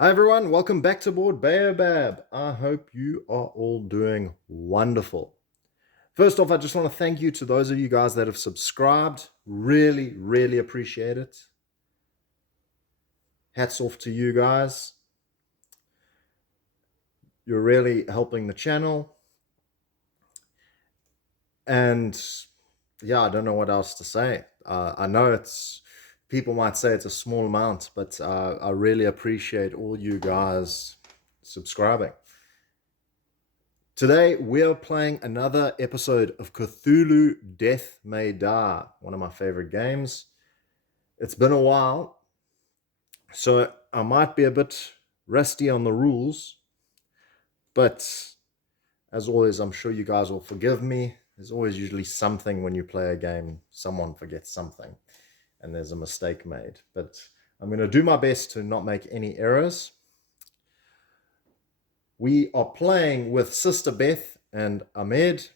Hi everyone, welcome back to Board Baobab. I hope you are all doing wonderful. First off, I just want to thank you to those of you guys that have subscribed. Really, really appreciate it. Hats off to you guys. You're really helping the channel. And yeah, I don't know what else to say. I know people might say it's a small amount, but I really appreciate all you guys subscribing. Today, we're playing another episode of Cthulhu Death May Die, one of my favorite games. It's been a while, so I might be a bit rusty on the rules, but as always, I'm sure you guys will forgive me. There's always usually something when you play a game, someone forgets something, and there's a mistake made. But I'm going to do my best to not make any errors. We are playing with Sister Beth and Ahmed.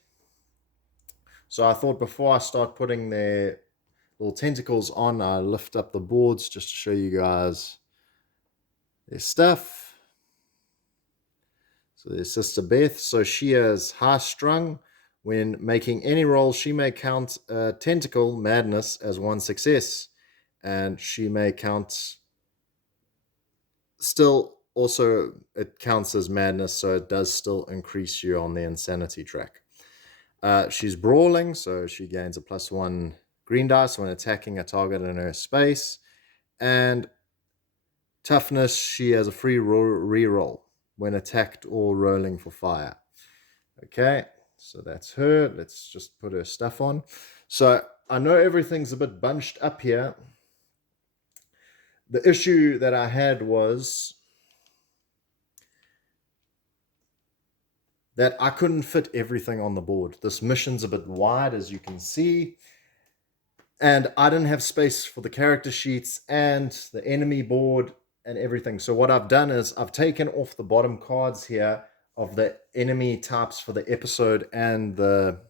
So I thought before I start putting their little tentacles on, I lift up the boards just to show you guys their stuff. So there's Sister Beth. So she is high strung. When making any roll, she may count tentacle madness as one success. And she may count still also it counts as madness, so it does still increase you on the insanity track. She's brawling, so she gains a +1 green dice when attacking a target in her space. And toughness, she has a free reroll when attacked or rolling for fire. Okay, so that's her. Let's just put her stuff on. So I know everything's a bit bunched up here. The issue that I had was that I couldn't fit everything on the board. This mission's a bit wide, as you can see. And I didn't have space for the character sheets and the enemy board and everything. So what I've done is I've taken off the bottom cards here of the enemy types for the episode and the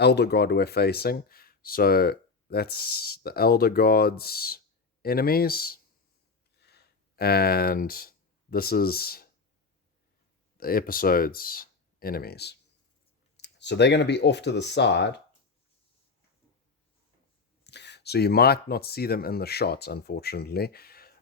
Elder God we're facing. So that's the Elder God's enemies. And this is the episode's enemies. So they're going to be off to the side. So you might not see them in the shots, unfortunately,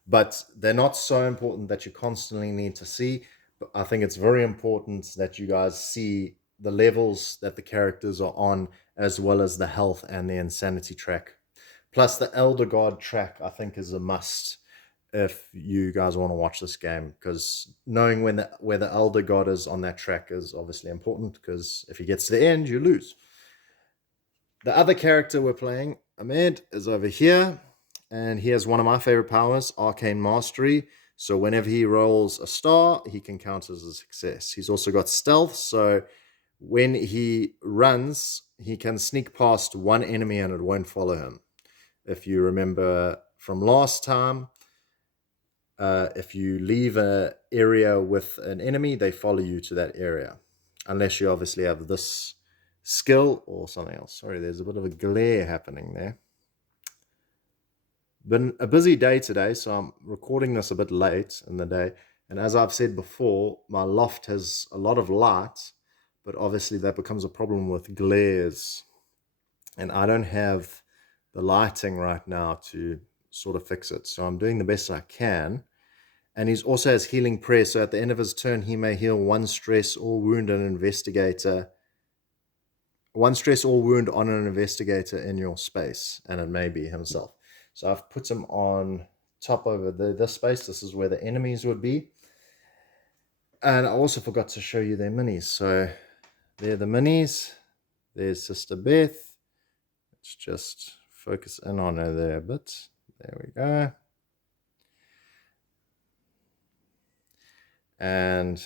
but they're not so important that you constantly need to see. But I think it's very important that you guys see the levels that the characters are on, as well as the health and the insanity track. Plus the Elder God track, I think, is a must if you guys want to watch this game, because knowing where the Elder God is on that track is obviously important, because if he gets to the end, you lose. The other character we're playing, Ahmed, is over here, and he has one of my favorite powers, Arcane Mastery. So whenever he rolls a star, he can count as a success. He's also got stealth, so when he runs, he can sneak past one enemy and it won't follow him. If you remember from last time, if you leave an area with an enemy, they follow you to that area. Unless you obviously have this skill or something else. Sorry, there's a bit of a glare happening there. Been a busy day today, so I'm recording this a bit late in the day. And as I've said before, my loft has a lot of light, but obviously that becomes a problem with glares. And I don't have the lighting right now to sort of fix it. So I'm doing the best I can. And he also has healing prayer. So at the end of his turn, he may heal one stress or wound an investigator. One stress or wound on an investigator in your space, and it may be himself. So I've put him on top over this space. This is where the enemies would be. And I also forgot to show you their minis. So they're the minis. There's Sister Beth. Let's just focus in on her there a bit. There we go. And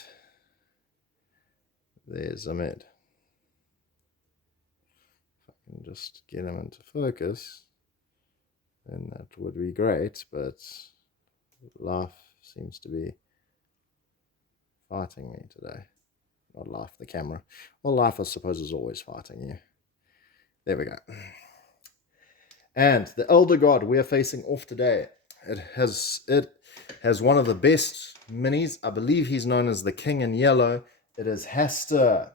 there's Ahmed. If I can just get him into focus, then that would be great, but life seems to be fighting me today. Not life, the camera. Well, life, I suppose, is always fighting you. There we go. And the Elder God we're facing off today It has one of the best minis. I believe he's known as the King in Yellow. It is Hester.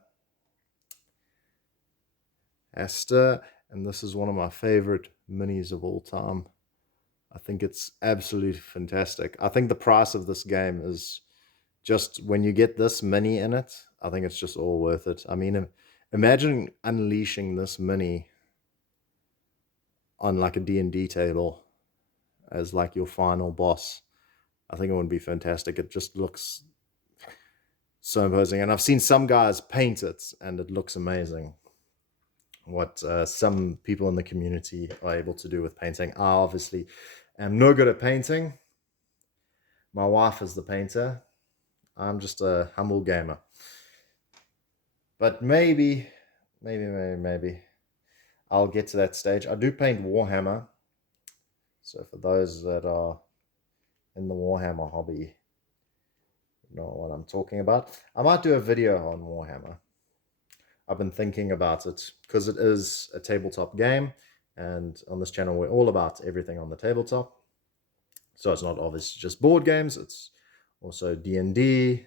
And this is one of my favorite minis of all time. I think it's absolutely fantastic. I think the price of this game is just, when you get this mini in it, I think it's just all worth it. I mean, imagine unleashing this mini on like a D&D table as like your final boss. I think it would be fantastic. It just looks so imposing. And I've seen some guys paint it and it looks amazing. What some people in the community are able to do with painting. I obviously am no good at painting. My wife is the painter. I'm just a humble gamer. But maybe I'll get to that stage. I do paint Warhammer. So for those that are in the Warhammer hobby, you know what I'm talking about. I might do a video on Warhammer. I've been thinking about it because it is a tabletop game, and on this channel we're all about everything on the tabletop. So it's not obviously just board games, it's also D&D,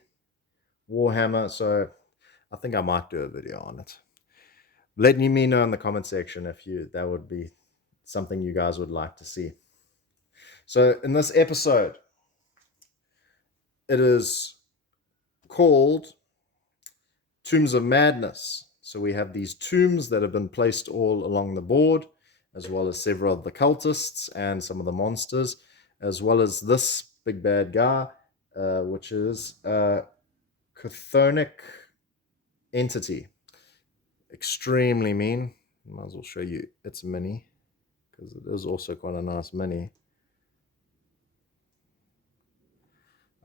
Warhammer. So I think I might do a video on it. Let me know in the comment section if that would be something you guys would like to see. So in this episode, it is called Tombs of Madness. So we have these tombs that have been placed all along the board, as well as several of the cultists and some of the monsters, as well as this big bad guy, which is a chthonic entity. Extremely mean. Might as well show you its mini, because it is also quite a nice mini.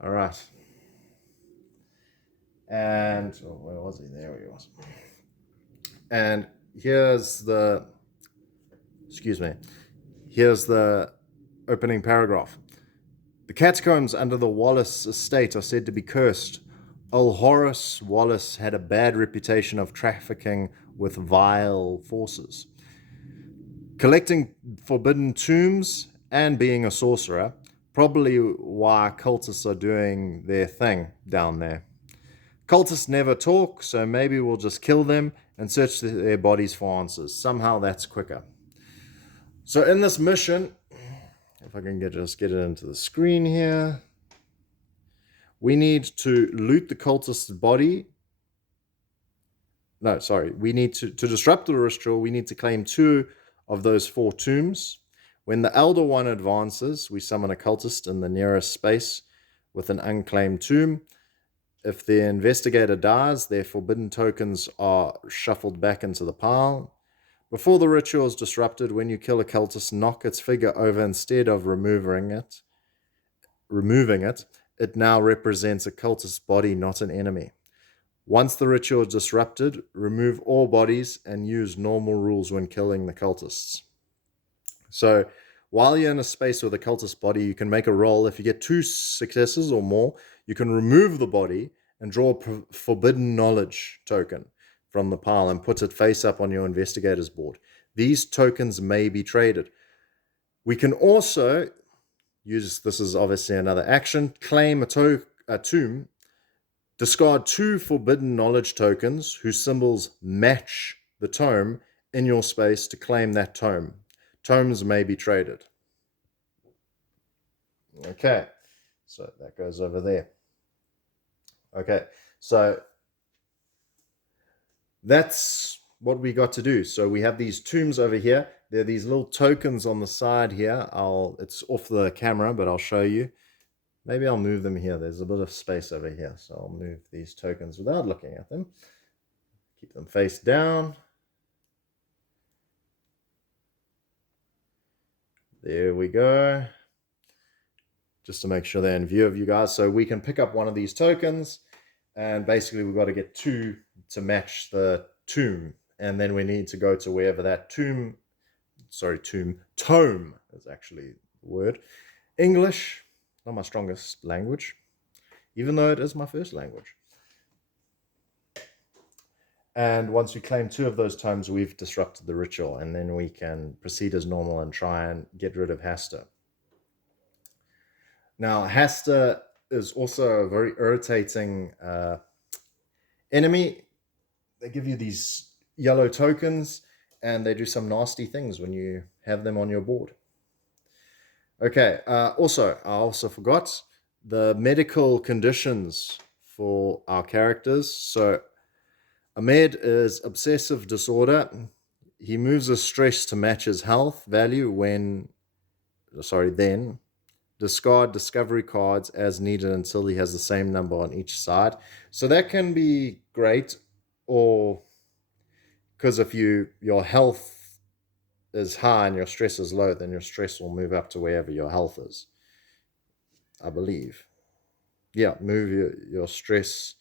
All right. And where was he? There he was. And here's the opening paragraph. The catacombs under the Wallace estate are said to be cursed. Old Horace Wallace had a bad reputation of trafficking with vile forces, collecting forbidden tombs, and being a sorcerer. Probably why cultists are doing their thing down there. Cultists never talk, so maybe we'll just kill them and search their bodies for answers. Somehow that's quicker. So in this mission, if I can just get it into the screen here, we need to loot the cultist's body. No, sorry. We need to disrupt the ritual, we need to claim 2 of those 4 tombs. When the elder one advances, we summon a cultist in the nearest space with an unclaimed tomb. If the investigator dies, their forbidden tokens are shuffled back into the pile. Before the ritual is disrupted, when you kill a cultist, knock its figure over instead of removing it. It now represents a cultist's body, not an enemy. Once the ritual is disrupted, remove all bodies and use normal rules when killing the cultists. So while you're in a space with a cultist body, you can make a roll. If you get 2 successes or more, you can remove the body and draw a forbidden knowledge token from the pile and put it face up on your investigator's board. These tokens may be traded. We can also use, this is obviously another action, claim a tomb, discard 2 forbidden knowledge tokens whose symbols match the tome in your space to claim that tome. Tomes may be traded. Okay, so that goes over there. Okay, so that's what we got to do. So we have these tombs over here. There are these little tokens on the side here. It's off the camera, but I'll show you. Maybe I'll move them here. There's a bit of space over here, so I'll move these tokens without looking at them. Keep them face down. There we go. Just to make sure they're in view of you guys. So we can pick up one of these tokens, and basically we've got to get 2 to match the tomb. And then we need to go to wherever that tome is actually the word. English, not my strongest language, even though it is my first language. And once we claim 2 of those tomes, we've disrupted the ritual, and then we can proceed as normal and try and get rid of Hasta. Now, Hasta is also a very irritating enemy. They give you these yellow tokens, and they do some nasty things when you have them on your board. Okay, I also forgot the medical conditions for our characters. So, Ahmed is obsessive disorder. He moves his stress to match his health value then discard discovery cards as needed until he has the same number on each side. So that can be great, or because if your health is high and your stress is low, then your stress will move up to wherever your health is, I believe. Yeah, move your stress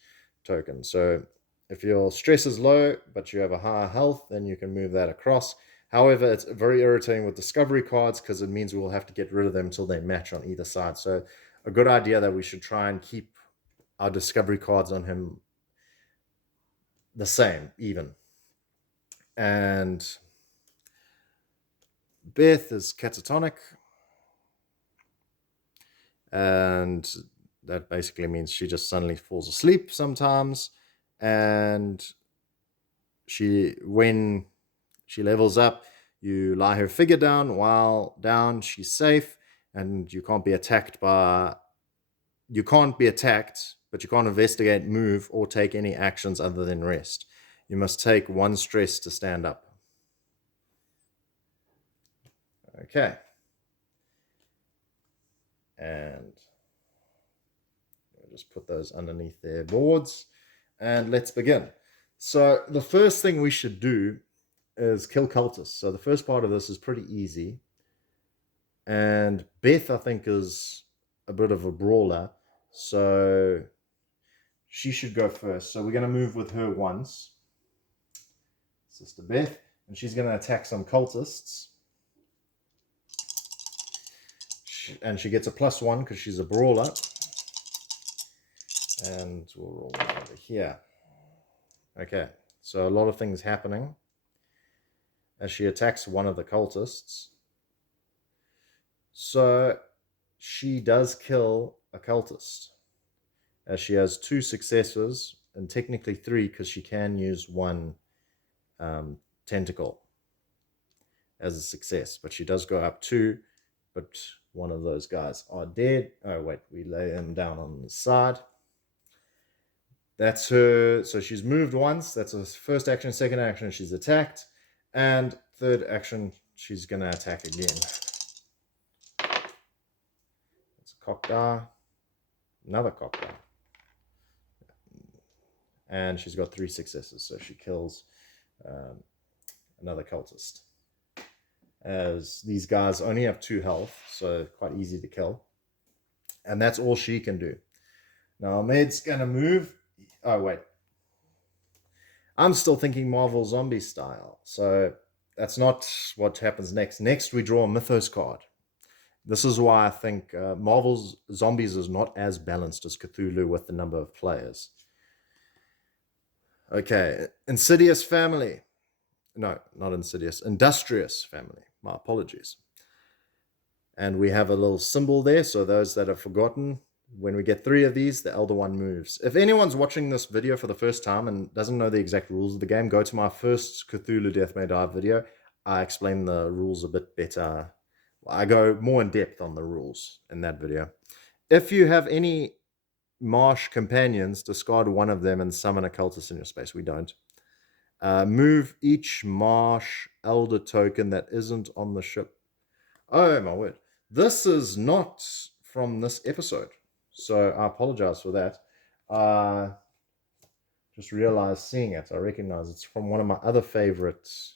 token. So if your stress is low but you have a higher health, then you can move that across. However, it's very irritating with discovery cards because it means we'll have to get rid of them until they match on either side. So a good idea that we should try and keep our discovery cards on him the same, even. And Beth is catatonic, and that basically means she just suddenly falls asleep sometimes. And when she levels up, you lie her figure down. While down, she's safe, and you can't be attacked, but you can't investigate, move, or take any actions other than rest. You must take 1 stress to stand up. Okay. And we'll just put those underneath their boards. And let's begin. So the first thing we should do is kill cultists. So the first part of this is pretty easy. And Beth, I think, is a bit of a brawler. So she should go first. So we're going to move with her once. Sister Beth. And she's going to attack some cultists. And she gets a +1 because she's a brawler. And we'll roll over here. Okay, so a lot of things happening as she attacks one of the cultists. So she does kill a cultist, as she has 2 successes, and technically 3 because she can use 1 tentacle as a success. But she does go up 2, but one of those guys are dead. Oh, wait, we lay him down on the side. That's her. So she's moved once. That's her first action. Second action, she's attacked. And third action, she's going to attack again. It's a cock die. Another cock die. And she's got 3 successes. So she kills another cultist. As these guys only have 2 health, so quite easy to kill. And that's all she can do. Now, Ahmed's going to move. Oh, wait. I'm still thinking Marvel Zombie style. So that's not what happens next. Next, we draw a Mythos card. This is why I think Marvel's Zombies is not as balanced as Cthulhu with the number of players. Okay, Insidious family. No, not Insidious. Industrious family. My apologies. And we have a little symbol there. So those that have forgotten, when we get 3 of these, the elder one moves. If anyone's watching this video for the first time and doesn't know the exact rules of the game, go to my first Cthulhu Death May Die video. I explain the rules a bit better. I go more in depth on the rules in that video. If you have any marsh companions, discard 1 of them and summon a cultist in your space. We don't. Move each marsh elder token that isn't on the ship. Oh, my word. This is not from this episode. So I apologize for that. Just realized seeing it. I recognize it's from one of my other favorites.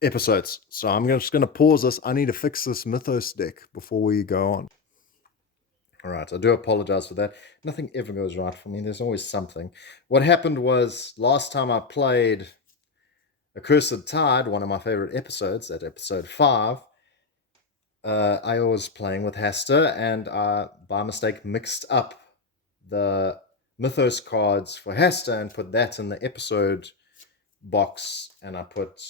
Episodes. So I'm just going to pause this. I need to fix this Mythos deck before we go on. All right, I do apologize for that. Nothing ever goes right for me. There's always something. What happened was last time I played Accursed Tide, one of my favorite episodes, at episode 5, I was playing with Hasta, and I, by mistake, mixed up the Mythos cards for Hasta and put that in the episode box and I put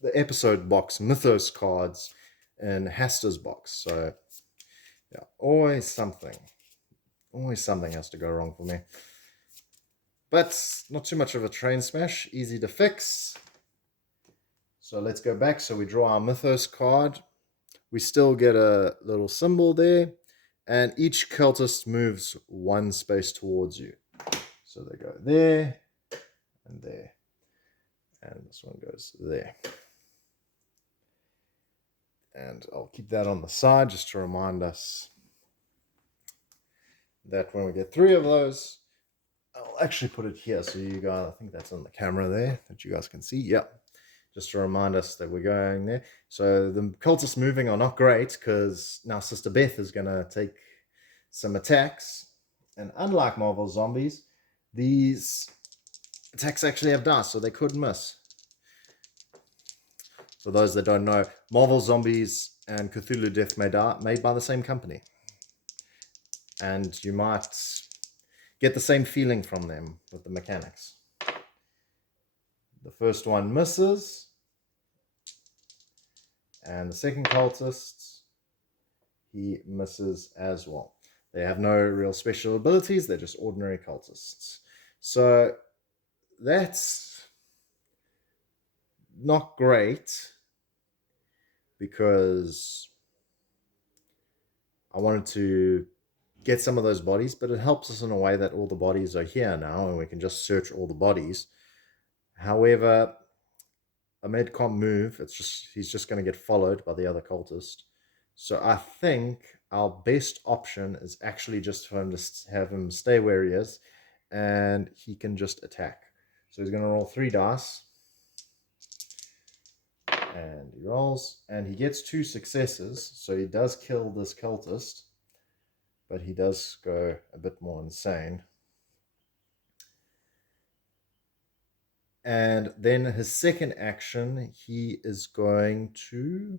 the episode box Mythos cards in Haster's box. So yeah, always something has to go wrong for me. But not too much of a train smash, easy to fix. So let's go back. So we draw our Mythos card. We still get a little symbol there, and each cultist moves one space towards you. So they go there and there, and this one goes there. And I'll keep that on the side just to remind us that when we get 3 of those, I'll actually put it here so you guys, I think that's on the camera there that you guys can see. Yeah, just to remind us that we're going there. So the cultists moving are not great because now Sister Beth is going to take some attacks. And unlike Marvel Zombies, these attacks actually have dice, so they could miss. For those that don't know, Marvel Zombies and Cthulhu Death May Die made by the same company. And you might get the same feeling from them with the mechanics. The first one misses. And the second cultist, he misses as well. They have no real special abilities. They're just ordinary cultists. So that's not great because I wanted to get some of those bodies, but it helps us in a way that all the bodies are here now and we can just search all the bodies. However, Ahmed can't move. He's just going to get followed by the other cultist. So I think our best option is actually just for him to have him stay where he is, and he can just attack. So he's going to roll 3 dice, and he rolls, and he gets 2 successes. So he does kill this cultist, but he does go a bit more insane. And then his second action, he is going to...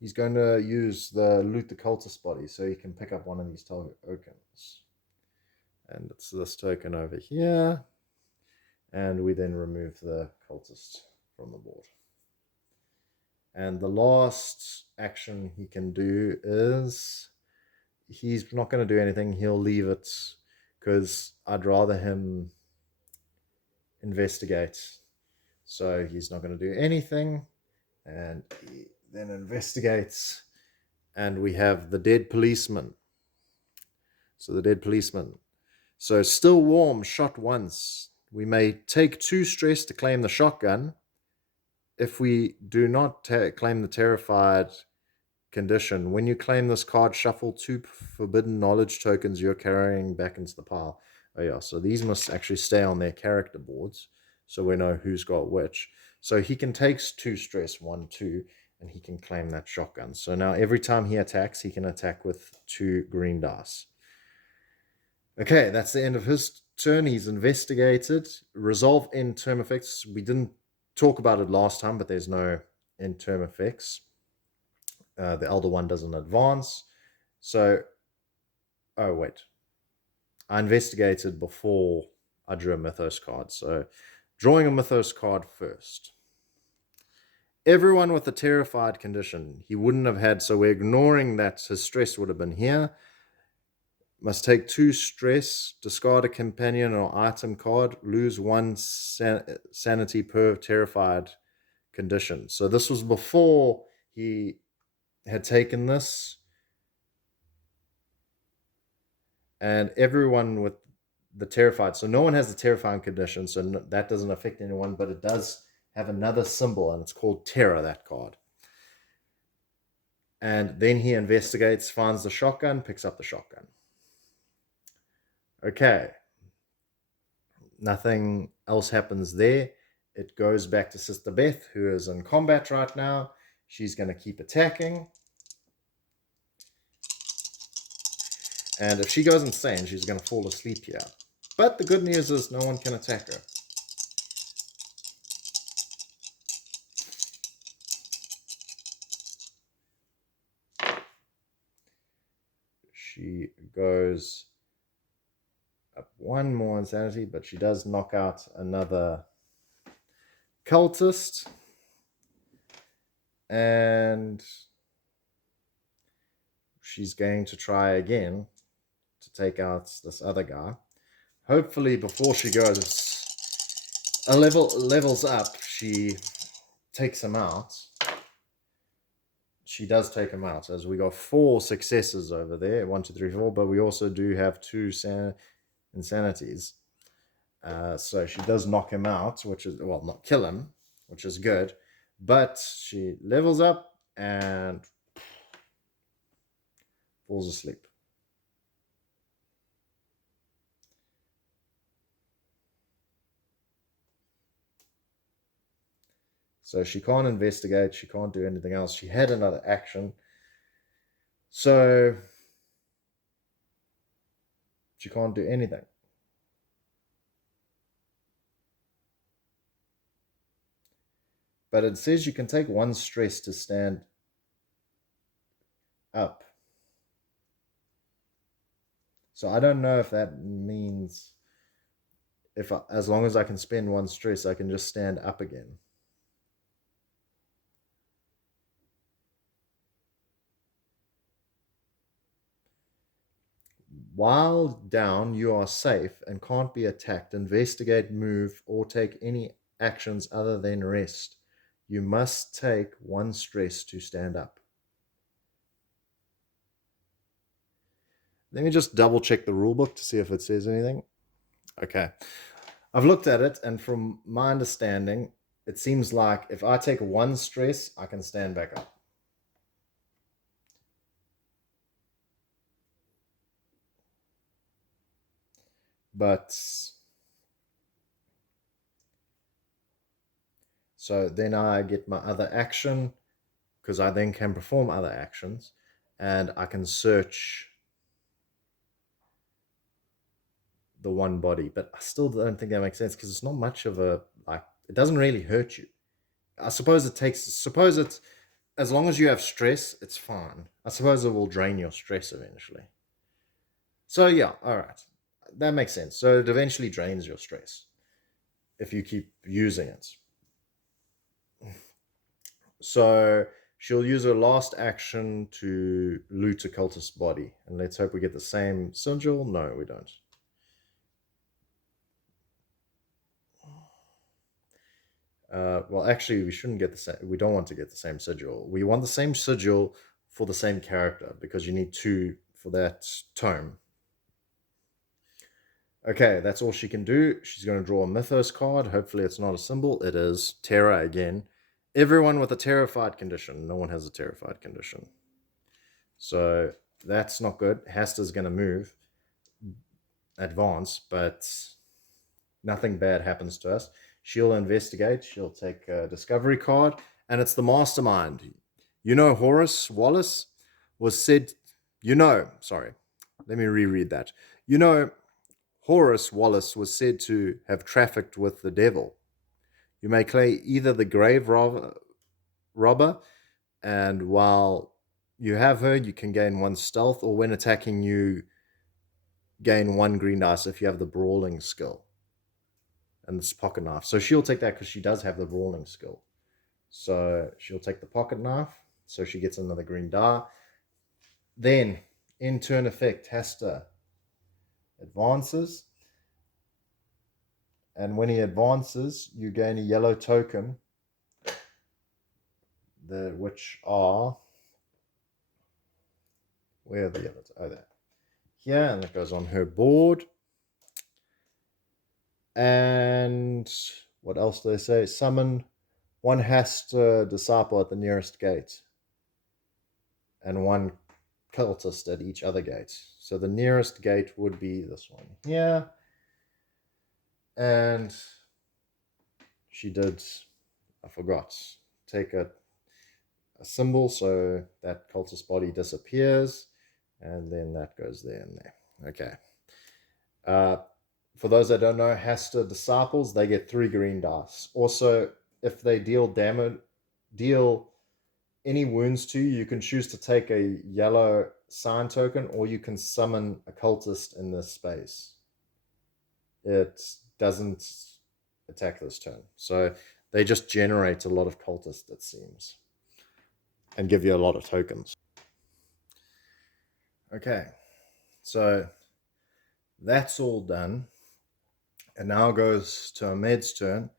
He's going to use the loot the cultist body, so he can pick up one of these tokens. And it's this token over here. And we then remove the cultist from the board. And the last action he can do is... He's not going to do anything. He'll leave it because I'd rather him investigate. So he's not going to do anything. And he then investigates. And we have the dead policeman. So the dead policeman. So still warm, shot once. We may take 2 stress to claim the shotgun. If we do not claim the terrified condition, when you claim this card, shuffle 2 forbidden knowledge tokens you're carrying back into the pile. Oh yeah, so these must actually stay on their character boards so we know who's got which. So he can take 2 stress, 1, 2, and he can claim that shotgun. So now every time he attacks, he can attack with 2 green dice. Okay, that's the end of his turn. He's investigated. Resolve end term effects. We didn't talk about it last time, but there's no end term effects. The elder one doesn't advance. So, oh wait. I investigated before I drew a Mythos card. So, drawing a Mythos card first. Everyone with a terrified condition, he wouldn't have had, so we're ignoring that his stress would have been here. Must take 2 stress, discard a companion or item card, lose 1 sanity per terrified condition. So this was before he had taken this. And everyone with the terrified, so no one has the terrifying condition, so that doesn't affect anyone, but it does have another symbol, and it's called terror, that card. And then he investigates, finds the shotgun, picks up the shotgun. Okay. Nothing else happens there. It goes back to Sister Beth, who is in combat right now. She's going to keep attacking. And if she goes insane, she's going to fall asleep here. But the good news is no one can attack her. She goes up one more insanity, but she does knock out another cultist. And she's going to try again to take out this other guy. Hopefully, before she goes levels up, she takes him out. She does take him out, as we got 4 successes over there. 1, 2, 3, 4. But we also do have 2 insanities. So she does knock him out, which is, well, not kill him, which is good. But she levels up and falls asleep. So she can't investigate. She can't do anything else. She had another action. So she can't do anything. But it says you can take 1 stress to stand up. So I don't know if that means as long as I can spend 1 stress, I can just stand up again. While down, you are safe and can't be attacked. Investigate, move, or take any actions other than rest. You must take 1 stress to stand up. Let me just double check the rulebook to see if it says anything. Okay. I've looked at it, and from my understanding, it seems like if I take 1 stress, I can stand back up. But so then I get my other action, because I then can perform other actions, and I can search the 1 body. But I still don't think that makes sense, because it's not much of a, like, it doesn't really hurt you. I suppose it's, as long as you have stress, it's fine. I suppose it will drain your stress eventually. So yeah, all right. That makes sense. So it eventually drains your stress if you keep using it. So she'll use her last action to loot a cultist's body. And let's hope we get the same sigil. No, we don't. Well, actually, we shouldn't get the same. We don't want to get the same sigil. We want the same sigil for the same character, because you need 2 for that tome. Okay, that's all she can do. She's going to draw a Mythos card. Hopefully it's not a symbol. It is Terror again. Everyone with a terrified condition. No one has a terrified condition. So that's not good. Hasta's going to advance, but nothing bad happens to us. She'll investigate. She'll take a discovery card, and it's the mastermind. Horace Wallace was said... Sorry. Let me reread that. Horace Wallace was said to have trafficked with the devil. You may play either the grave robber, and while you have her, you can gain 1 stealth, or when attacking you, gain 1 green dice if you have the brawling skill. And this pocket knife. So she'll take that because she does have the brawling skill. So she'll take the pocket knife, so she gets another green die. Then, in turn effect, Hasta advances, and when he advances, you gain a yellow token, which are, where are the yellow? Oh, there. Here, and that goes on her board. And what else do they say? Summon 1 Hasta disciple at the nearest gate, and 1 cultist at each other gate. So the nearest gate would be this one here. And she did, I forgot, take a symbol, so that cultist body disappears, and then that goes there and there. Okay. For those that don't know, Hasta disciples, they get 3 green dice. Also, if they deal any wounds to you, you can choose to take a yellow sign token, or you can summon a cultist in this space. it doesn't attack this turn. So they just generate a lot of cultists, it seems, and give you a lot of tokens. Okay, so that's all done. And now goes to Ahmed's turn.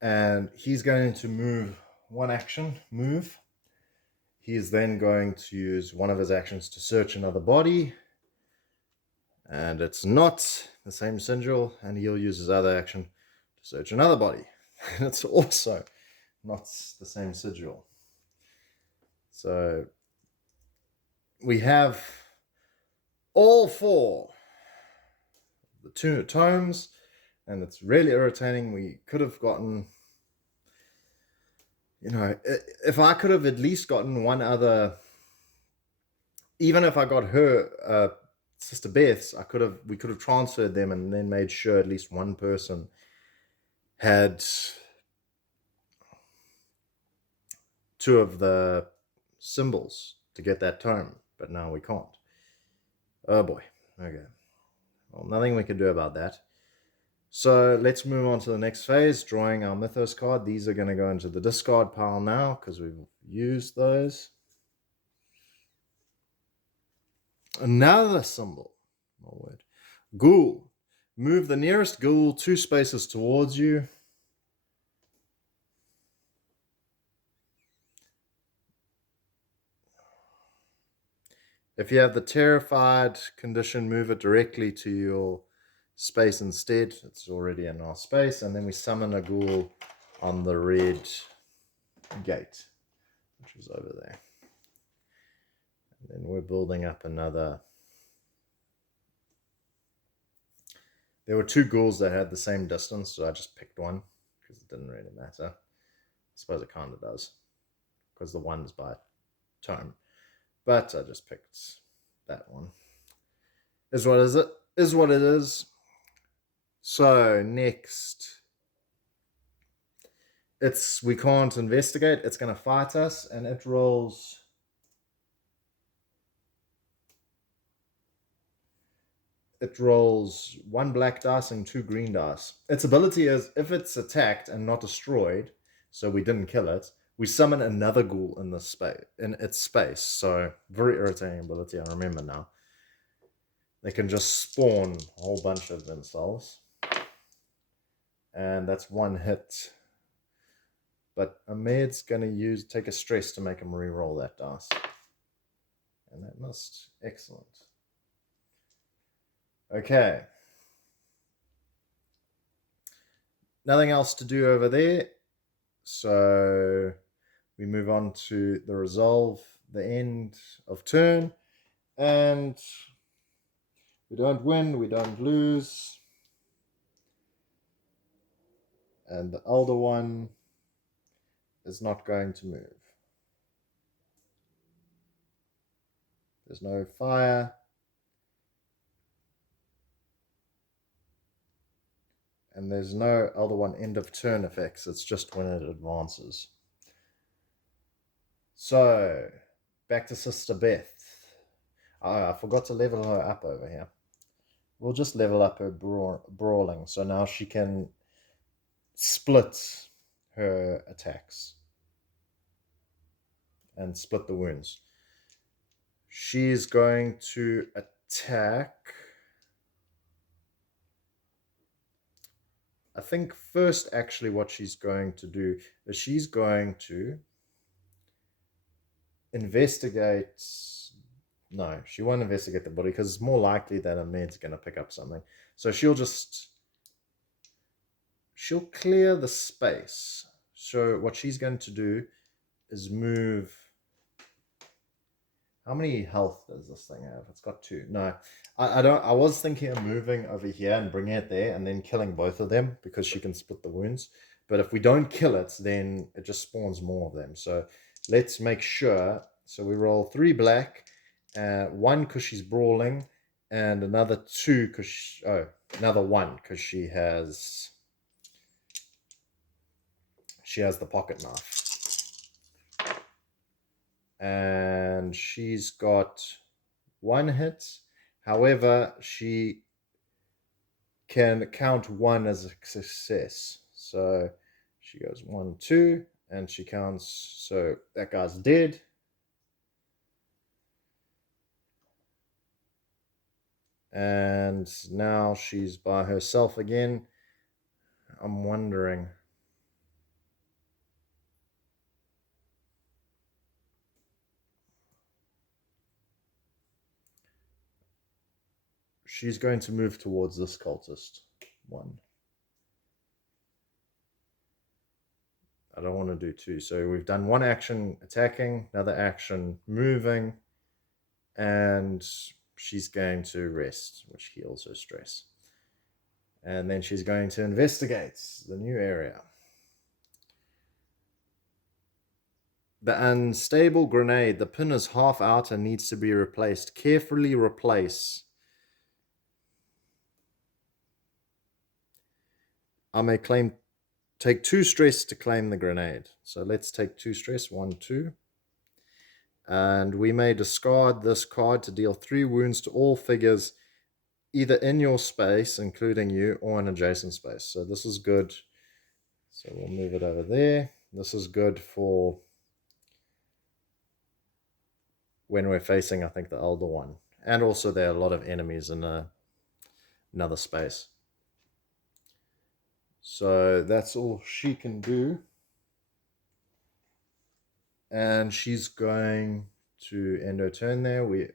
And he's going to move one action, move. He is then going to use one of his actions to search another body. And it's not the same sigil. And he'll use his other action to search another body. And it's also not the same sigil. So we have all four the two tomes, and it's really irritating. We could have gotten, if I could have at least gotten one other, even if I got her Sister Beth's, we could have transferred them and then made sure at least one person had two of the symbols to get that tome, but now we can't. Oh boy. Okay. Well, nothing we can do about that. So let's move on to the next phase, drawing our Mythos card. These are going to go into the discard pile now because we've used those. Another symbol. Oh, word. Ghoul. Move the nearest ghoul 2 spaces towards you. If you have the terrified condition, move it directly to your space instead. It's already in our space. And then we summon a ghoul on the red gate, which is over there. And then we're building up another. There were 2 ghouls that had the same distance, so I just picked one because it didn't really matter. I suppose it kind of does because the one's by tome. But I just picked that one. Is what it is. So next, we can't investigate. It's going to fight us, and it rolls. It rolls 1 black dice and 2 green dice. Its ability is if it's attacked and not destroyed, so we didn't kill it, we summon another ghoul in its space. So very irritating ability. I remember now. They can just spawn a whole bunch of themselves, and that's 1 hit. But Ahmed's going to take a stress to make him re-roll that dice, and that missed. Excellent. Okay. Nothing else to do over there. So we move on to the resolve, the end of turn. And we don't win, we don't lose. And the elder one is not going to move. There's no fire. And there's no elder one end of turn effects. It's just when it advances. So, back to Sister Beth. I forgot to level her up over here. We'll just level up her brawling. So now she can split her attacks and split the wounds. She's going to attack. I think first actually what she's going to do is she's going to investigate. No, she won't investigate the body because it's more likely that Ahmed's going to pick up something. So she'll clear the space. So what she's going to do is move. How many health does this thing have? It's got 2. No, I don't. I was thinking of moving over here and bringing it there and then killing both of them because she can split the wounds. But if we don't kill it, then it just spawns more of them. So let's make sure. So we roll 3 black, 1 because she's brawling, and another 2 because another 1 because she has the pocket knife. And she's got 1 hit. However, she can count 1 as a success. So she goes 1, 2, and she counts. So that guy's dead. And now she's by herself again. I'm wondering. She's going to move towards this cultist. 1. I don't want to do 2. So we've done 1 action attacking, another action moving, and she's going to rest, which heals her stress. And then she's going to investigate the new area. The unstable grenade. The pin is half out and needs to be replaced. Carefully replace. I may take 2 stress to claim the grenade. So let's take 2 stress. 1, 2. And we may discard this card to deal 3 wounds to all figures either in your space, including you, or an adjacent space. So this is good. So we'll move it over there. This is good for when we're facing, I think, the elder one. And also there are a lot of enemies in another space. So that's all she can do. And she's going to end her turn there. We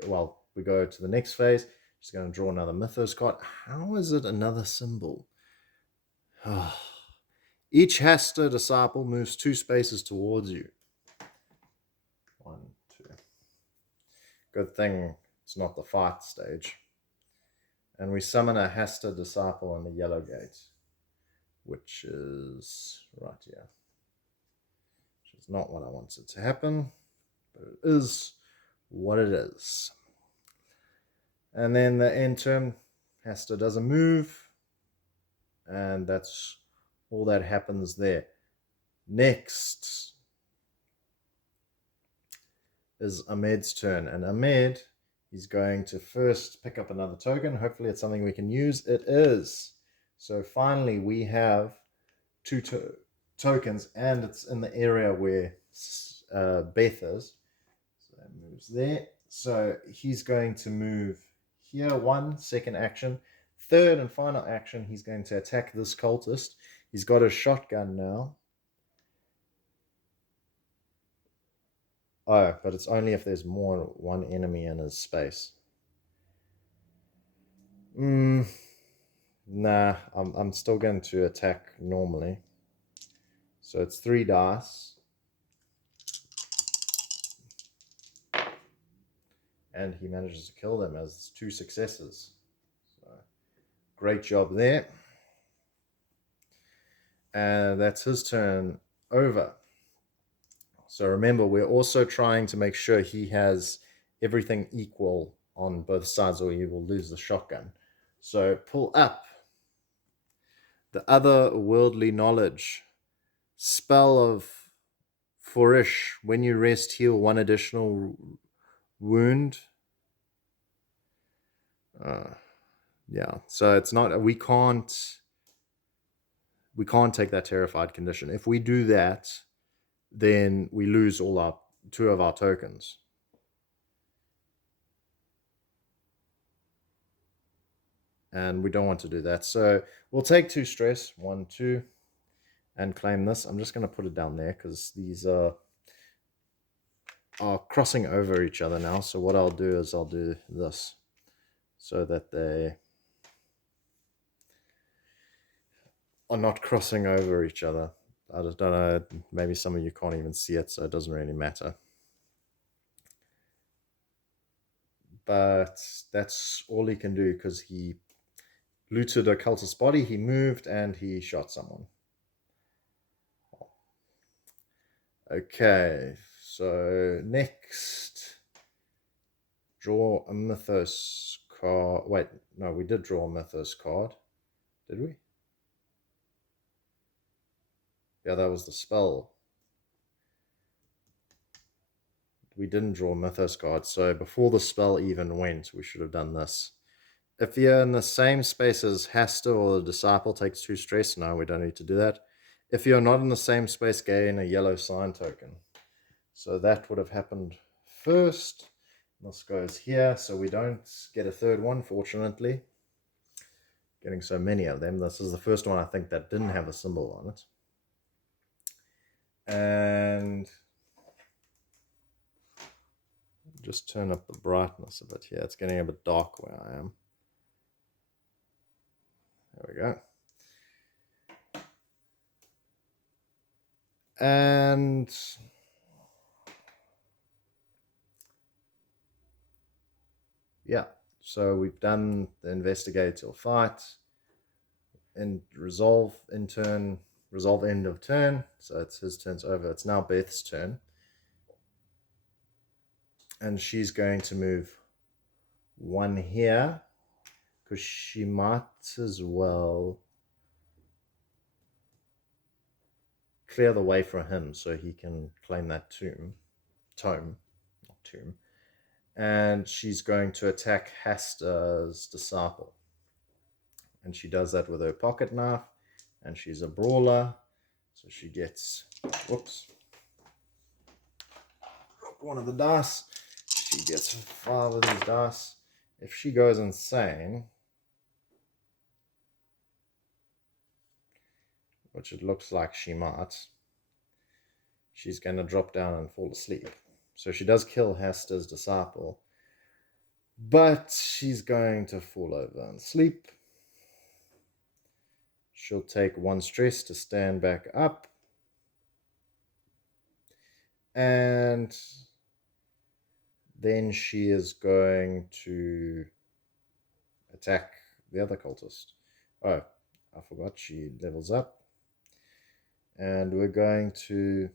go to the next phase. She's going to draw another Mythos card. How is it another symbol? Each Hasta disciple moves 2 spaces towards you. 1, 2. Good thing it's not the fight stage. And we summon a Hasta disciple on the yellow gate, which is right here. Which is not what I wanted to happen, but it is what it is. And then the end term, Hasta does a move, and that's all that happens there. Next is Ahmed's turn, and Ahmed is going to first pick up another token. Hopefully it's something we can use. It is. So finally we have 2 tokens, and it's in the area where Beth is. So that moves there. So he's going to move here. 1 second action. Third and final action, he's going to attack this cultist. He's got a shotgun now. Oh, but it's only if there's more one enemy in his space. Nah, I'm still going to attack normally. So it's 3 dice. And he manages to kill them as 2 successes. So great job there. And that's his turn over. So remember, we're also trying to make sure he has everything equal on both sides, or he will lose the shotgun. So pull up the other worldly knowledge. Spell of Forish. When you rest, heal 1 additional wound. Yeah, so it's not, we can't take that terrified condition. If we do that, then we lose all 2 of our tokens. And we don't want to do that. So we'll take 2 stress, 1, 2, and claim this. I'm just going to put it down there because these are crossing over each other now. So what I'll do is I'll do this so that they are not crossing over each other. I just don't know, maybe some of you can't even see it, so it doesn't really matter. But that's all he can do because he looted a cultist's body, he moved, and he shot someone. Okay, so next, draw a Mythos card. Wait, no, we did draw a Mythos card. Did we? Yeah, that was the spell. We didn't draw a Mythos card, so before the spell even went, we should have done this. If you're in the same space as Hester or the disciple, takes 2 stress. No, we don't need to do that. If you're not in the same space, gain a yellow sign token. So that would have happened first. This goes here, so we don't get a third one, fortunately. Getting so many of them. This is the first one, I think, that didn't have a symbol on it. And just turn up the brightness a bit here. It's getting a bit dark where I am. There we go. And yeah, so we've done the investigate till fight and resolve in turn, resolve end of turn. So it's his turn's over. It's now Beth's turn. And she's going to move 1 here because she might as well clear the way for him so he can claim that tome, not tomb. And she's going to attack Haster's disciple. And she does that with her pocket knife, and she's a brawler, so she gets, whoops, one of the dice. She gets 5 of these dice. If she goes insane, which it looks like she might, she's going to drop down and fall asleep. So she does kill Haster's disciple, but she's going to fall over and sleep. She'll take 1 stress to stand back up. And then she is going to attack the other cultist. Oh, I forgot, she levels up. And we're going to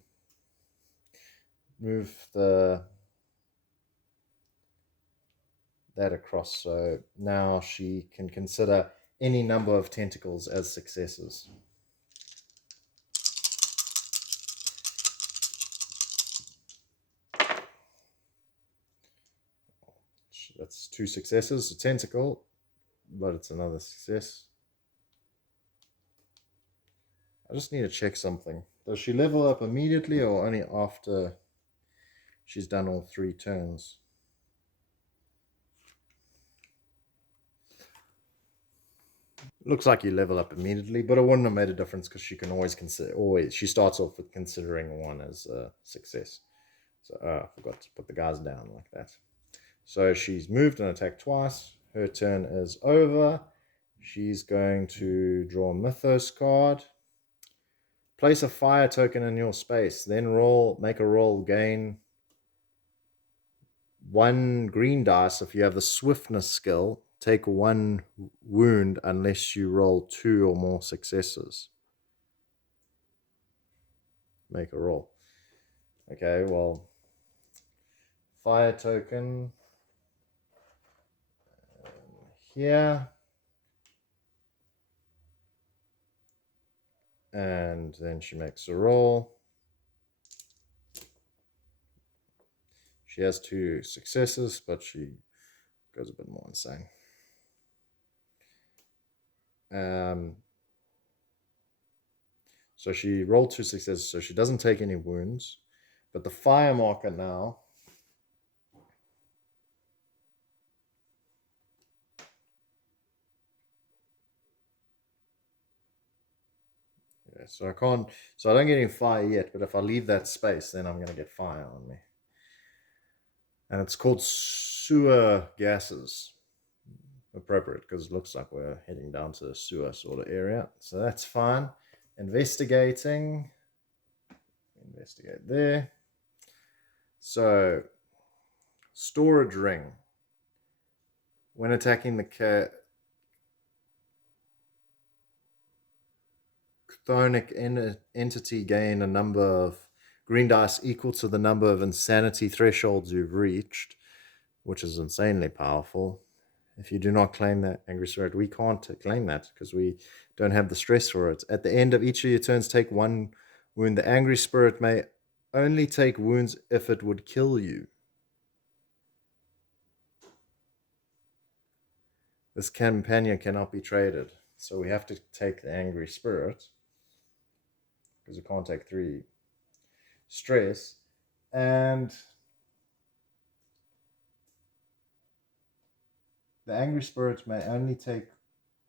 move that across. So now she can consider any number of tentacles as successes. That's 2 successes. A tentacle, but it's another success. I just need to check something. Does she level up immediately or only after she's done all 3 turns? Looks like you level up immediately, but it wouldn't have made a difference because she can always consider, she starts off with considering 1 as a success. So I forgot to put the guys down like that. So she's moved and attacked twice. Her turn is over. She's going to draw a Mythos card. Place a fire token in your space. Then make a roll, gain 1 green dice if you have the swiftness skill. Take 1 wound unless you roll 2 or more successes. Make a roll. Okay, well, fire token here. And then she makes a roll. She has 2 successes, but she goes a bit more insane. So she rolled 2 successes, so she doesn't take any wounds. But the fire marker now so I don't get any fire yet, but if I leave that space, then I'm going to get fire on me. And it's called sewer gases. Appropriate, because it looks like we're heading down to a sewer sort of area. So that's fine. Investigate there. So, storage ring. When attacking the chthonic entity, gain a number of green dice equal to the number of insanity thresholds you've reached, which is insanely powerful. If you do not claim that angry spirit, we can't claim that because we don't have the stress for it. At the end of each of your turns, take 1 wound. The angry spirit may only take wounds if it would kill you. This companion cannot be traded. So we have to take the angry spirit, because we can't take 3 stress. And the angry spirit may only take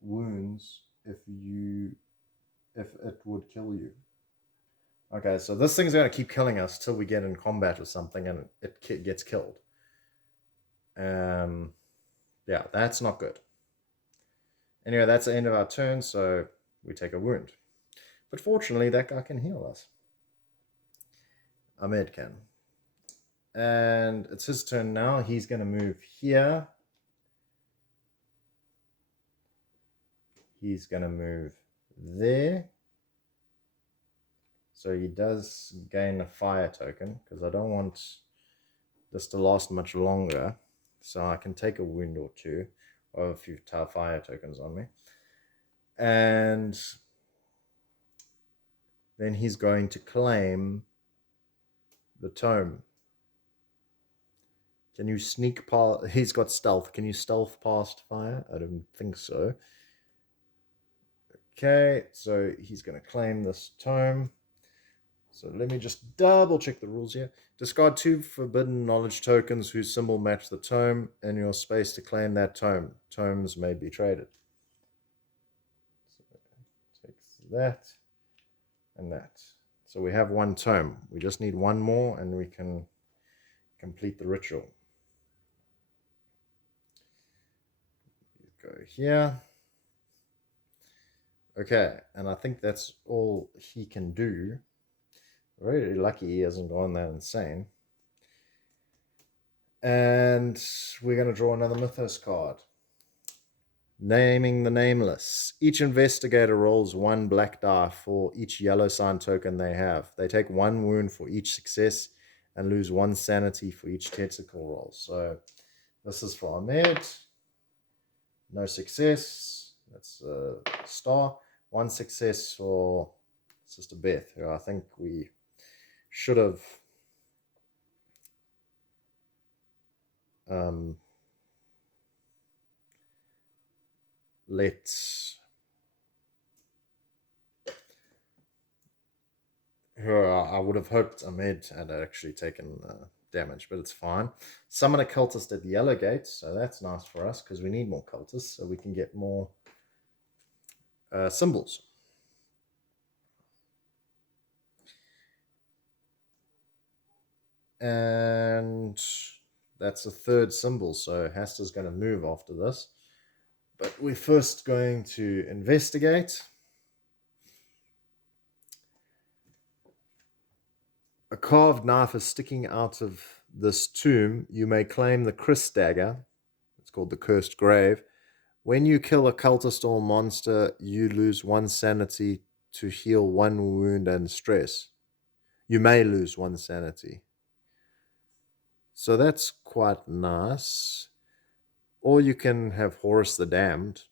wounds if it would kill you. Okay, so this thing's going to keep killing us till we get in combat or something and it gets killed. Yeah, that's not good. Anyway, that's the end of our turn, so we take a wound. But fortunately, that guy can heal us. Ahmed can. And it's his turn now. He's going to move here. He's going to move there. So he does gain a fire token, because I don't want this to last much longer. So I can take a wound or 2, or a few fire tokens on me. And then he's going to claim the tome. Can you sneak past? He's got stealth. Can you stealth past fire? I don't think so. Okay, so he's going to claim this tome. So let me just double check the rules here. Discard 2 forbidden knowledge tokens whose symbol match the tome in your space to claim that tome. Tomes may be traded. So takes that and that. So we have 1 tome. We just need 1 more and we can complete the ritual. Go here. Okay, and I think that's all he can do. Very lucky he hasn't gone that insane. And we're going to draw another Mythos card. Naming the nameless. Each investigator rolls 1 black die for each yellow sign token they have. They take 1 wound for each success and lose 1 sanity for each tentacle roll. So this is for Ahmed. No success. That's a star. 1 success for Sister Beth, who I think we should have let her. I would have hoped Ahmed had actually taken damage, but it's fine. Summon a cultist at the yellow gate, so that's nice for us because we need more cultists so we can get more symbols. And that's the 3rd symbol, so Haster's going to move after this. But we're first going to investigate. A carved knife is sticking out of this tomb. You may claim the Chris dagger. It's called the Cursed Grave. When you kill a cultist or monster, you lose 1 sanity to heal 1 wound and stress. You may lose 1 sanity. So that's quite nice. Or you can have Horus the Damned.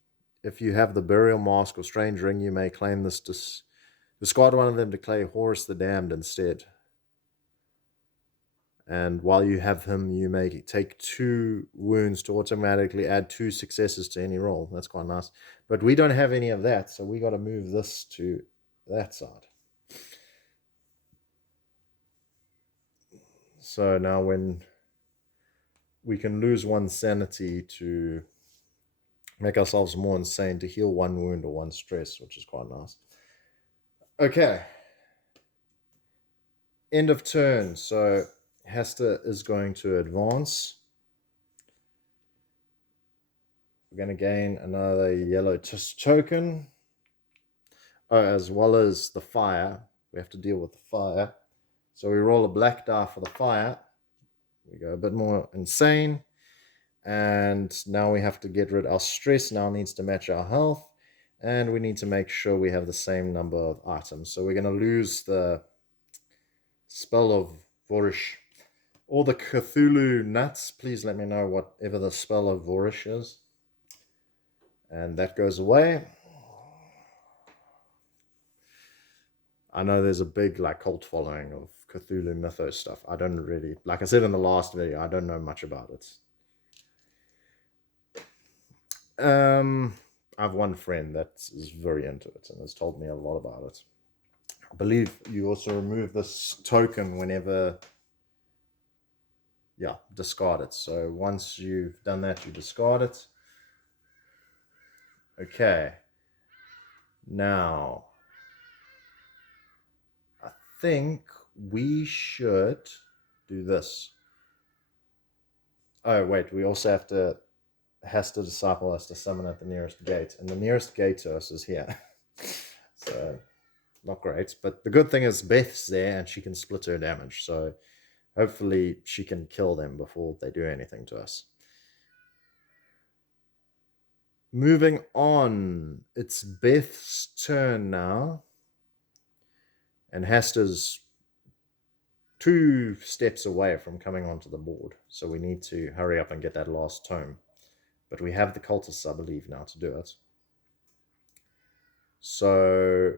If you have the Burial Mask or Strange Ring, you may claim this. Discard 1 of them to claim Horus the Damned instead. And while you have him, you may take 2 wounds to automatically add 2 successes to any roll. That's quite nice. But we don't have any of that, so we got to move this to that side. So now when we can lose 1 sanity to make ourselves more insane to heal 1 wound or 1 stress, which is quite nice. Okay. End of turn. So Hester is going to advance. We're going to gain another yellow token. Oh, as well as the fire. We have to deal with the fire. So we roll a black die for the fire. We go a bit more insane. And now we have to get rid of our stress. Now needs to match our health. And we need to make sure we have the same number of items. So we're going to lose the spell of Vorish. Or the Cthulhu nuts. Please let me know whatever the spell of Vorish is. And that goes away. I know there's a big cult following of Cthulhu mythos stuff. I don't really, like I said in the last video, I don't know much about it. I have one friend that is very into it and has told me a lot about it. I believe you also remove this token whenever, yeah, discard it. So once you've done that, you discard it. Okay. Now, I think we should do this. Oh, wait, we also has to disciple us to summon at the nearest gate. And the nearest gate to us is here. So, not great. But the good thing is Beth's there and she can split her damage. So, hopefully she can kill them before they do anything to us. Moving on. It's Beth's turn now. And Hester's 2 steps away from coming onto the board. So we need to hurry up and get that last tome. But we have the cultists, I believe, now to do it. So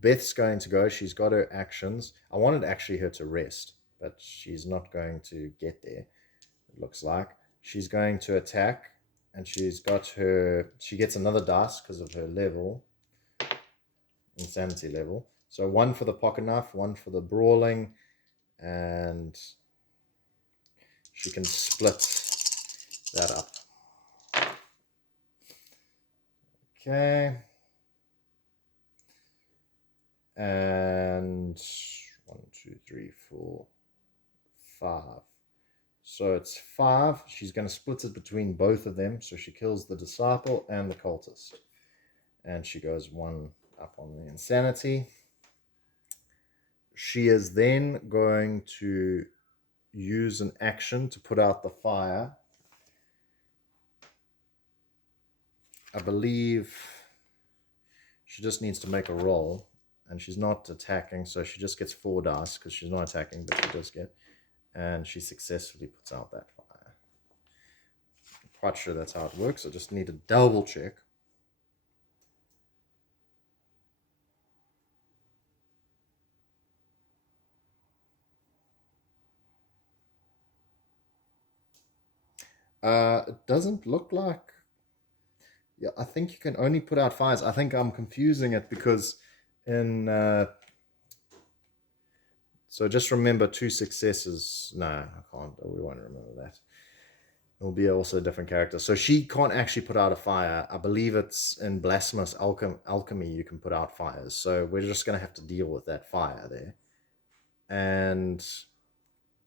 Beth's going to go. She's got her actions. I wanted actually her to rest, but she's not going to get there, it looks like. She's going to attack, and she's got her... She gets another dice because of her level, insanity level. So 1 for the pocket knife, 1 for the brawling, and she can split that up. Okay. And 1, 2, 3, 4, 5. So it's 5. She's going to split it between both of them. So she kills the disciple and the cultist. And she goes 1 up on the insanity. She is then going to use an action to put out the fire. I believe she just needs to make a roll. And she's not attacking, so she just gets 4 dice because she's not attacking, but she does get. And she successfully puts out that fire. I'm quite sure that's how it works. I just need to double check. It doesn't look like... Yeah, I think you can only put out fires. I think I'm confusing it because in... So just remember 2 successes. No, I can't. We won't remember that. It'll be also a different character. So she can't actually put out a fire. I believe it's in Blasphemous Alchemy you can put out fires. So we're just going to have to deal with that fire there. And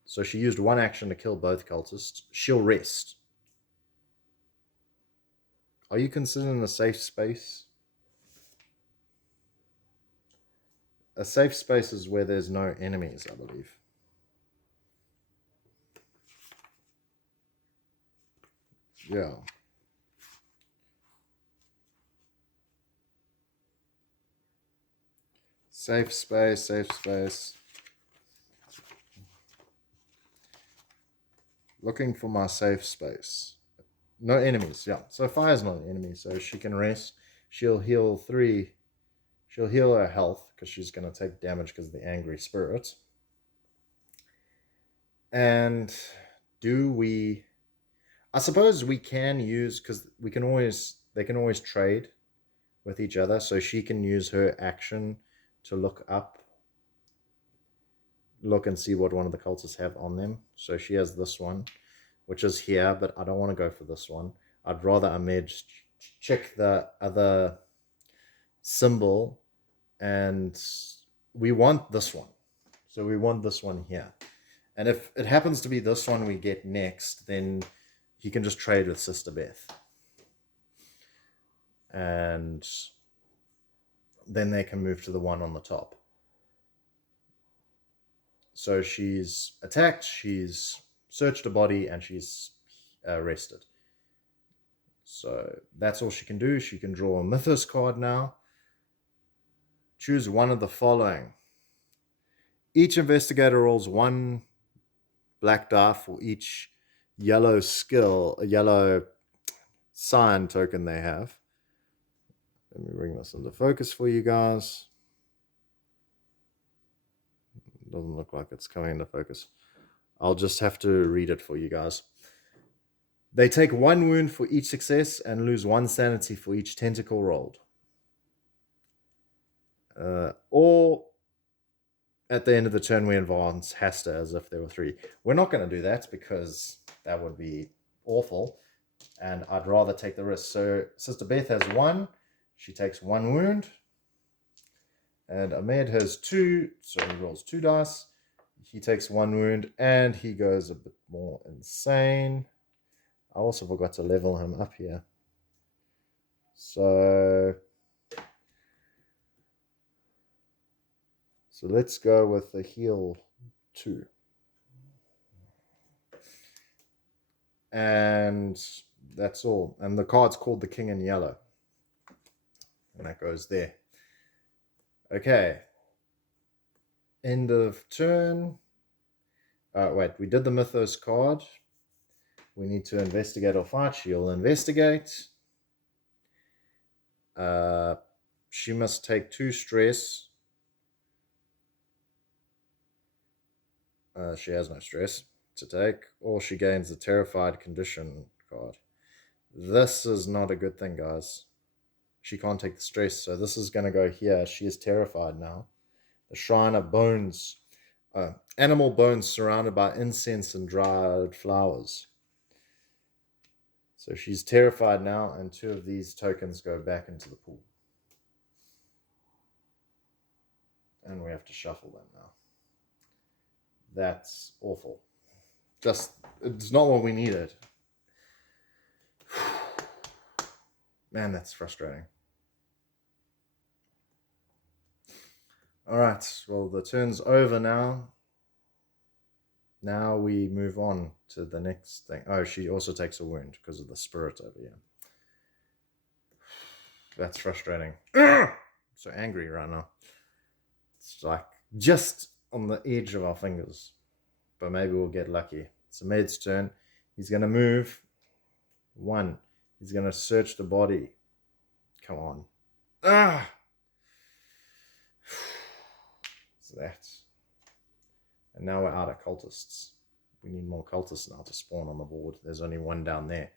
so she used 1 action to kill both cultists. She'll rest. Are you considering a safe space? A safe space is where there's no enemies, I believe. Yeah. Safe space, safe space. Looking for my safe space. No enemies, yeah. So fire's not an enemy, so she can rest. She'll heal 3. She'll heal her health because she's going to take damage because of the angry spirit. And do we... I suppose we can use... Because we can always... They can always trade with each other. So she can use her action to look up. Look and see what one of the cultists have on them. So she has this one, which is here, but I don't want to go for this one. I'd rather Ahmed check the other symbol, and we want this one. So we want this one here. And if it happens to be this one we get next, then he can just trade with Sister Beth. And then they can move to the one on the top. So she's attacked, she's searched a body, and she's rested. So that's all she can do. She can draw a Mythos card now. Choose one of the following. Each investigator rolls 1 black die for each yellow skill, a yellow sign token they have. Let me bring this into focus for you guys. Doesn't look like it's coming into focus. I'll just have to read it for you guys. They take 1 wound for each success and lose 1 sanity for each tentacle rolled. Or at the end of the turn, we advance Hasta as if there were 3. We're not going to do that because that would be awful, and I'd rather take the risk. So Sister Beth has 1. She takes 1 wound. And Ahmed has 2, so he rolls 2 dice. He takes 1 wound, and he goes a bit more insane. I also forgot to level him up here. So let's go with the heal 2. And that's all. And the card's called the King in Yellow. And that goes there. Okay. End of turn. Wait, we did the Mythos card. We need to investigate or fight. She'll investigate. She must take 2 stress. She has no stress to take. Or she gains the Terrified Condition card. This is not a good thing, guys. She can't take the stress, so this is going to go here. She is terrified now. The Shrine of Bones. Animal bones surrounded by incense and dried flowers. So she's terrified now, and 2 of these tokens go back into the pool. And we have to shuffle them now. That's awful. It's not what we needed. Man, that's frustrating. All right, well, the turn's over now. Now we move on to the next thing. Oh, she also takes a wound because of the spirit over here. That's frustrating. I'm so angry right now. It's like just on the edge of our fingers. But maybe we'll get lucky. It's Ahmed's turn. He's going to move. 1. He's going to search the body. Come on. So that. And now we're out of cultists. We need more cultists now to spawn on the board. There's only 1 down there.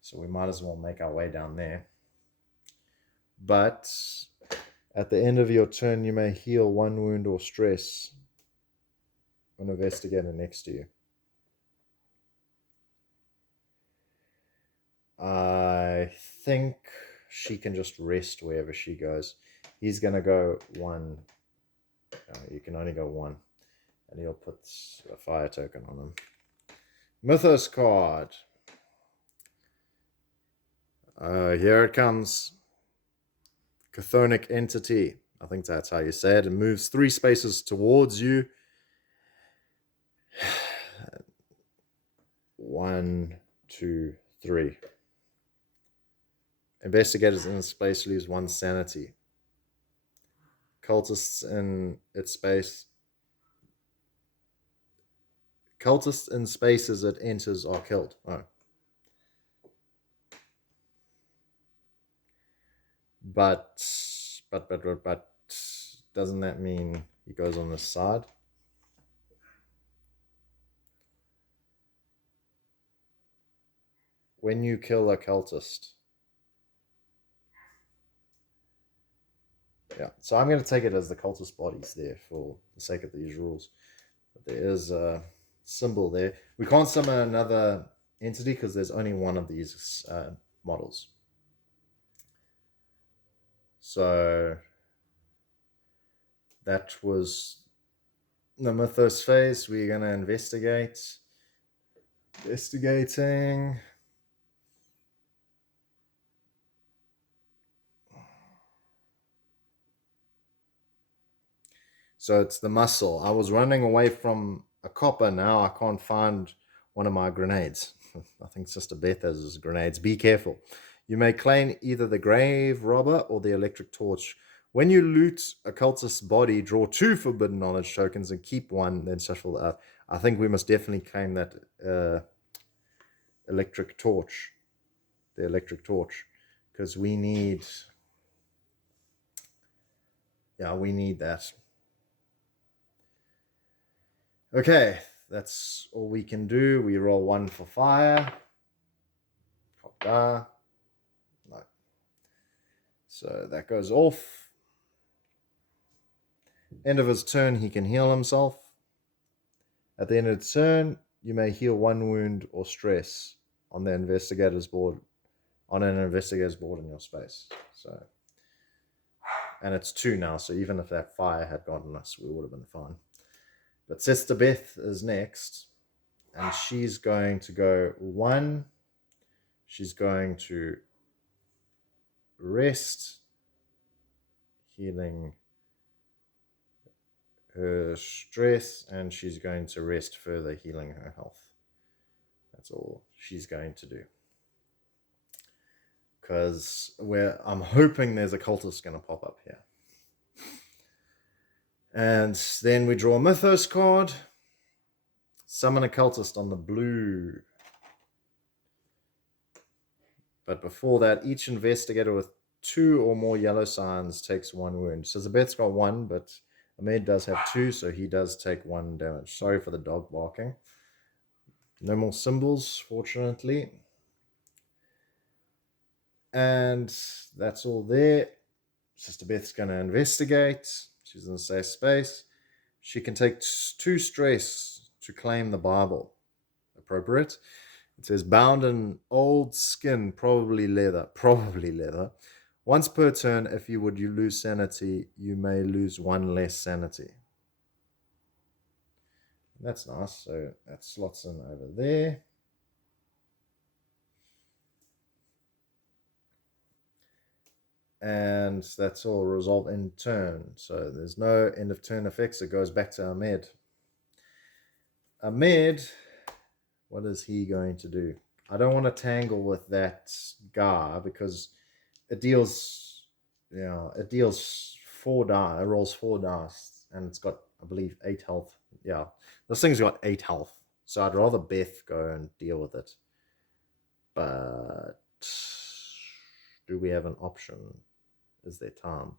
So we might as well make our way down there. But at the end of your turn, you may heal 1 wound or stress on an investigator next to you. I think she can just rest wherever she goes. He's going to go 1. You can only go 1. And he'll put a fire token on him. Mythos card. Here it comes. Chthonic entity. I think that's how you say it. It moves 3 spaces towards you. 1, 2, 3. Investigators in its space lose 1 sanity. Cultists in its space. Cultists in spaces it enters are killed. Oh. But doesn't that mean he goes on this side? When you kill a cultist. Yeah, so I'm going to take it as the cultist body's there for the sake of these rules. But there is a symbol there. We can't summon another entity because there's only 1 of these models. So that was the Mythos phase. We're going to investigate. Investigating. So it's the muscle. I was running away from a copper. Now I can't find one of my grenades. I think Sister Beth has his grenades. Be careful. You may claim either the grave robber or the electric torch. When you loot a cultist's body, draw 2 forbidden knowledge tokens and keep 1, then shuffle the other. I think we must definitely claim that electric torch. The electric torch. Because we need... Yeah, we need that. Okay, that's all we can do. We roll 1 for fire. No. So that goes off. End of his turn, he can heal himself. At the end of the turn, you may heal 1 wound or stress on the investigator's board, on an investigator's board in your space. So, and it's 2 now, so even if that fire had gotten us, we would have been fine. But Sister Beth is next, and she's going to go 1. She's going to rest, healing her stress, and she's going to rest further, healing her health. That's all she's going to do. Because I'm hoping there's a cultist going to pop up here. And then we draw a Mythos card. Summon a cultist on the blue. But before that, each investigator with 2 or more yellow signs takes 1 wound. So Zabeth's got 1, but Ahmed does have 2, so he does take 1 damage. Sorry for the dog barking. No more symbols, fortunately. And that's all there. Sister Beth's going to investigate. She's in a safe space. She can take 2 stress to claim the Bible. Appropriate. It says, bound in old skin, probably leather. Probably leather. Once per turn, if you lose sanity, you may lose 1 less sanity. That's nice. So that slots in over there. And that's all resolved in turn. So there's no end of turn effects. It goes back to Ahmed. Ahmed, what is he going to do? I don't want to tangle with that guy because it deals 4 dice. It rolls 4 dice, and it's got, I believe, 8 health. Yeah, this thing's got 8 health. So I'd rather Beth go and deal with it. But do we have an option? Is there time?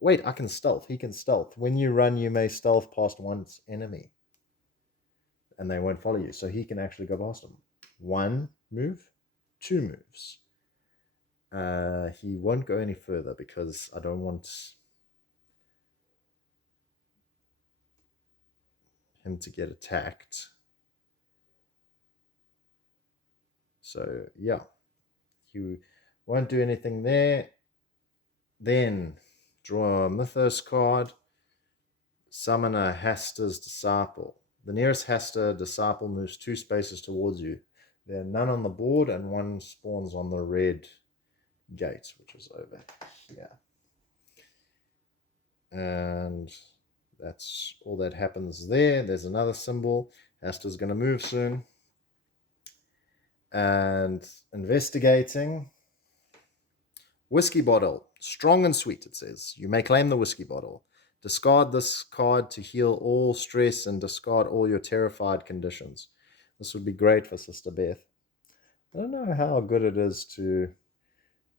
Wait, I can stealth. He can stealth. When you run, you may stealth past one's enemy, and they won't follow you. So he can actually go past them. 1 move, 2 moves. He won't go any further because I don't want him to get attacked. So yeah, he won't do anything there. Then draw a Mythos card. Summon a Haster's Disciple. The nearest Haster Disciple moves 2 spaces towards you. There are none on the board, and 1 spawns on the red gate, which is over here. And that's all that happens there. There's another symbol. Haster's going to move soon. And investigating. Whiskey bottle. Strong and sweet, it says. You may claim the whiskey bottle. Discard this card to heal all stress and discard all your terrified conditions. This would be great for Sister Beth. I don't know how good it is to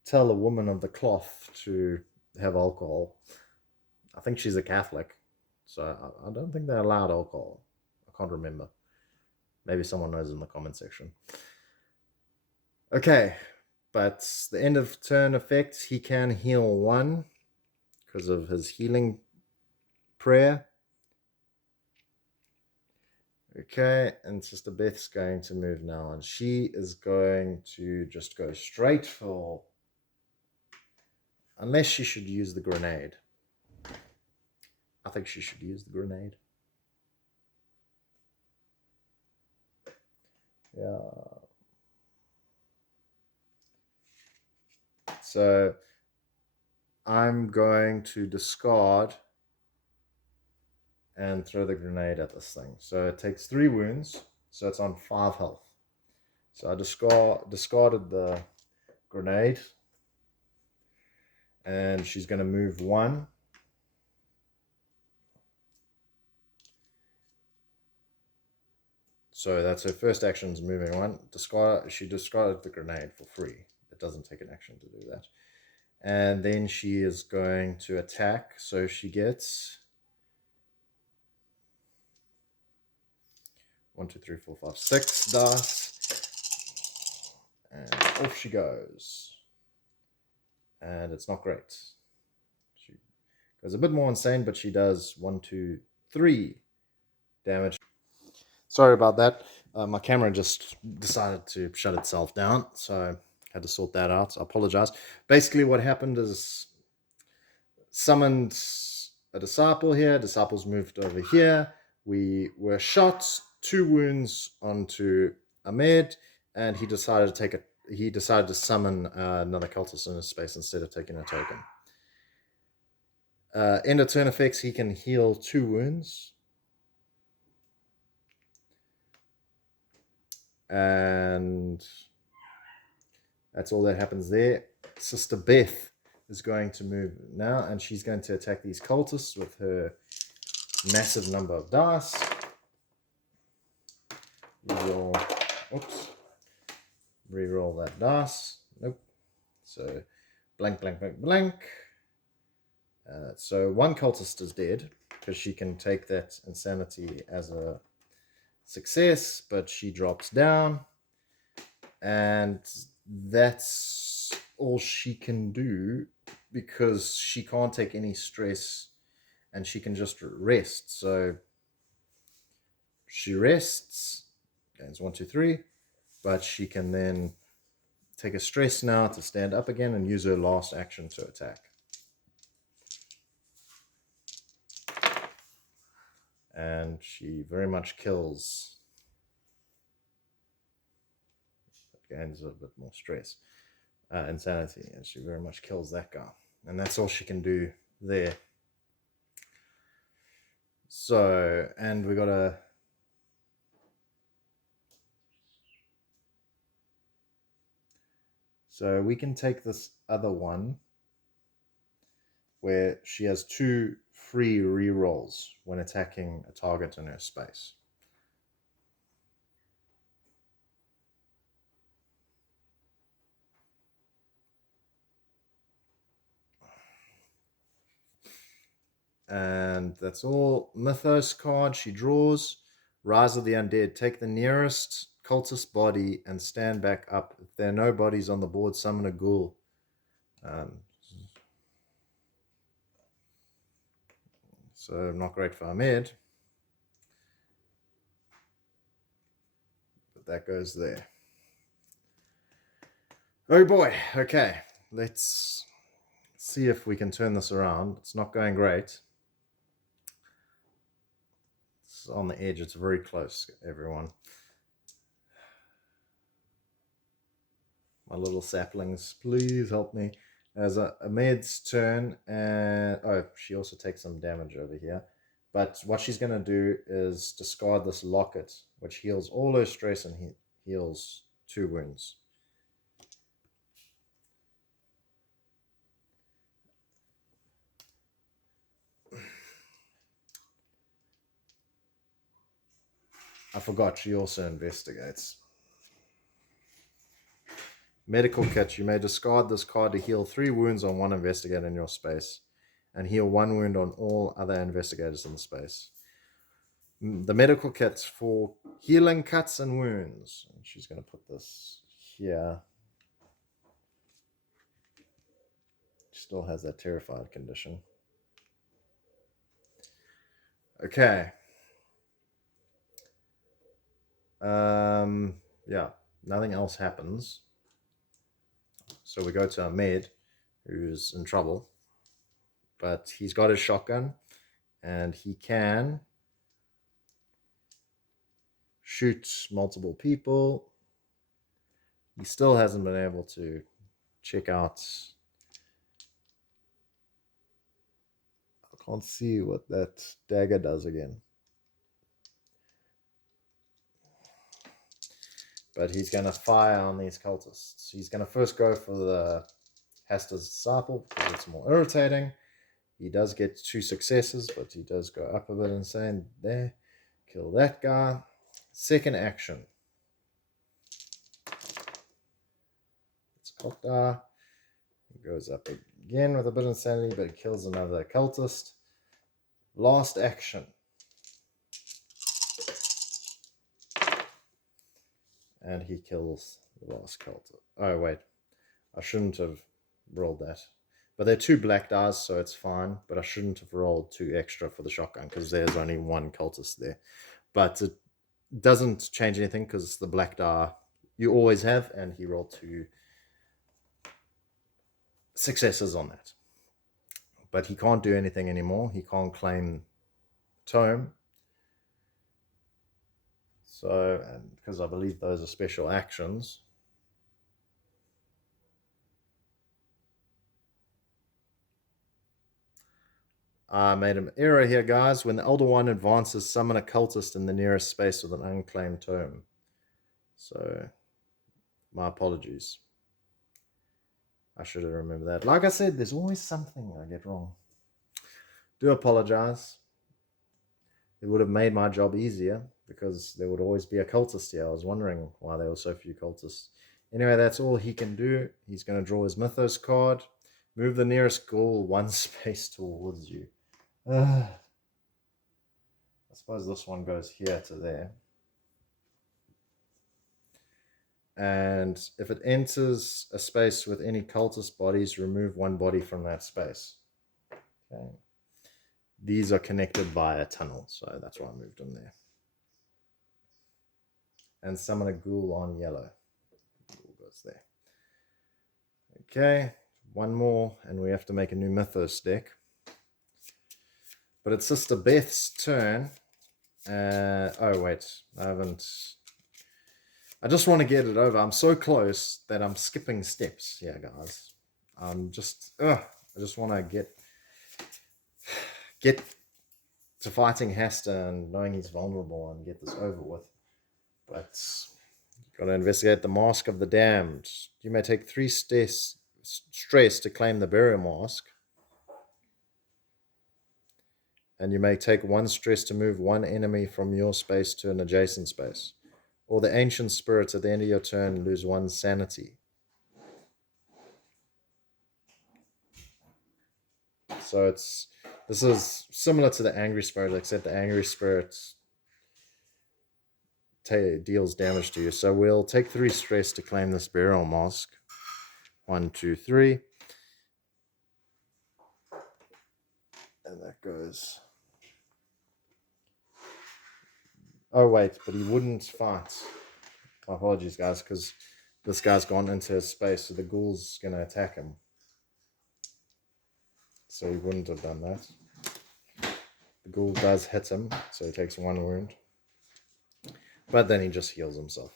tell a woman of the cloth to have alcohol. I think she's a Catholic, so I don't think they're allowed alcohol. I can't remember. Maybe someone knows in the comment section. Okay, but the end of turn effect, he can heal 1 because of his healing prayer. Okay, and Sister Beth's going to move now, and she is going to just go straight for, unless she should use the grenade. I think she should use the grenade. Yeah. So I'm going to discard and throw the grenade at this thing. So it takes 3 wounds, so it's on 5 health. So I discarded the grenade, and she's going to move 1. So that's her first action, is moving 1. She discarded the grenade for free. It doesn't take an action to do that. And then she is going to attack. So she gets 1, 2, 3, 4, 5, 6 dice. And off she goes. And it's not great. She goes a bit more insane, but she does 1, 2, 3 damage. Sorry about that. My camera just decided to shut itself down, so I had to sort that out. I apologize. Basically, what happened is summoned a disciple here. Disciples moved over here. We were shot, 2 wounds onto Ahmed, and he decided to summon another cultist in his space instead of taking a token. End of turn effects, he can heal 2 wounds. And that's all that happens there. Sister Beth is going to move now, and she's going to attack these cultists with her massive number of dice. Reroll that dice. Nope. So blank, blank, blank, blank. So 1 cultist is dead because she can take that insanity as a success, but she drops down, and that's all she can do because she can't take any stress and she can just rest. So she rests, gains 1, 2, 3, but she can then take a stress now to stand up again and use her last action to attack. And she very much kills. Gains a bit more stress, insanity, and she very much kills that guy. And that's all she can do there. So, and we got a... So we can take this other one where she has 2 free rerolls when attacking a target in her space. And that's all. Mythos card she draws. Rise of the Undead. Take the nearest cultist body and stand back up. If there are no bodies on the board, summon a ghoul. So not great for Ahmed. But that goes there. Oh boy. Okay. Let's see if we can turn this around. It's not going great. It's on the edge. It's very close, everyone. My little saplings, please help me. As Ahmed's turn, and she also takes some damage over here. But what she's going to do is discard this locket, which heals all her stress and heals 2 wounds. I forgot she also investigates. Medical kit. You may discard this card to heal 3 wounds on 1 investigator in your space and heal 1 wound on all other investigators in the space. The medical kit's for healing cuts and wounds. And she's going to put this here. She still has that terrified condition. Okay. Yeah, nothing else happens. So we go to Ahmed, who's in trouble. But he's got his shotgun, and he can shoot multiple people. He still hasn't been able to check out... I can't see what that dagger does again. But he's going to fire on these cultists. He's going to first go for the Hester's disciple because it's more irritating. He does get 2 successes, but he does go up a bit insane there. Kill that guy. Second action. It's Kokta. He goes up again with a bit of insanity, but he kills another cultist. Last action. And he kills The last cultist. Oh, wait. I shouldn't have rolled that. But they're 2 black dice, so it's fine. But I shouldn't have rolled 2 extra for the shotgun because there's only 1 cultist there. But it doesn't change anything because the black die you always have, and he rolled 2 successes on that. But he can't do anything anymore. He can't claim Tome. So, and because I believe those are special actions. I made an error here, guys. When the Elder One advances, summon a cultist in the nearest space with an unclaimed Tome. So, my apologies. I should have remembered that. Like I said, there's always something I get wrong. Do apologize. It would have made my job easier because there would always be a cultist here. I was wondering why there were so few cultists. Anyway, that's all he can do. He's going to draw his Mythos card. Move the nearest ghoul 1 space towards you. I suppose this one goes here to there. And if it enters a space with any cultist bodies, remove 1 body from that space. Okay. These are connected by a tunnel, so that's why I moved them there. And summon a ghoul on yellow. Ghoul goes there. Okay, 1 more, and we have to make a new Mythos deck. But it's Sister Beth's turn. Oh, wait, I haven't. I just want to get it over. I'm so close that I'm skipping steps. Yeah, guys. I just want to get to fighting Hasta and knowing he's vulnerable and get this over with. But got to investigate the Mask of the Damned. You may take 3 stress to claim the Burial Mask. And you may take 1 stress to move 1 enemy from your space to an adjacent space. Or the Ancient Spirits at the end of your turn lose 1 sanity. So this is similar to the Angry Spirit, except the Angry Spirit deals damage to you. So we'll take 3 stress to claim this Burial Mask. 1, 2, 3. And that goes. Oh, wait, but he wouldn't fight. My apologies, guys, because this guy's gone into his space, so the ghoul's going to attack him. So he wouldn't have done that. The ghoul does hit him, so he takes 1 wound. But then he just heals himself.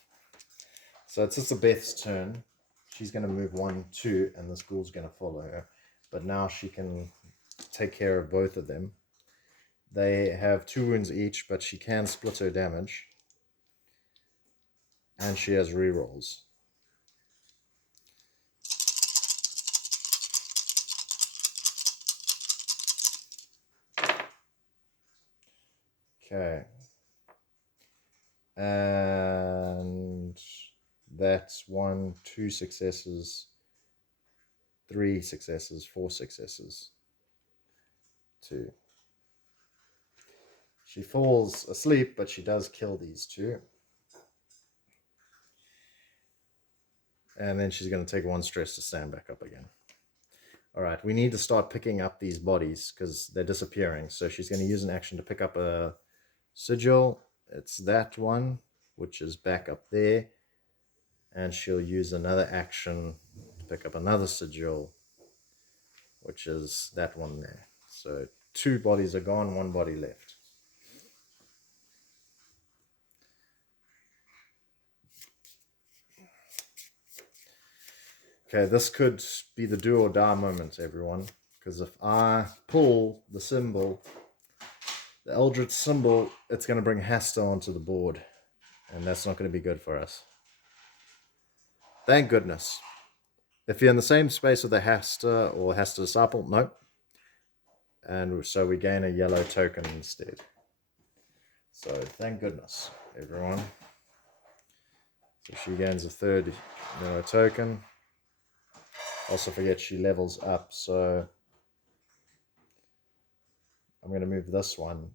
So it's Sister Beth's turn. She's going to move 1, 2, and this ghoul's going to follow her. But now she can take care of both of them. They have 2 wounds each, but she can split her damage. And she has rerolls. Okay. And that's 1, 2 successes, 3 successes, 4 successes. 2. She falls asleep, but she does kill these 2. And then she's going to take 1 stress to stand back up again. All right, we need to start picking up these bodies because they're disappearing. So she's going to use an action to pick up a sigil. It's that one, which is back up there. And she'll use another action to pick up another sigil, which is that one there. So 2 bodies are gone, 1 body left. Okay, this could be the do or die moment, everyone. Because if I pull the symbol, the Eldritch symbol, it's going to bring Hasta onto the board. And that's not going to be good for us. Thank goodness. If you're in the same space with a Hasta or Hasta Disciple, nope. And so we gain a yellow token instead. So thank goodness, everyone. So she gains a 3rd yellow token. Also forget she levels up, so I'm going to move this one.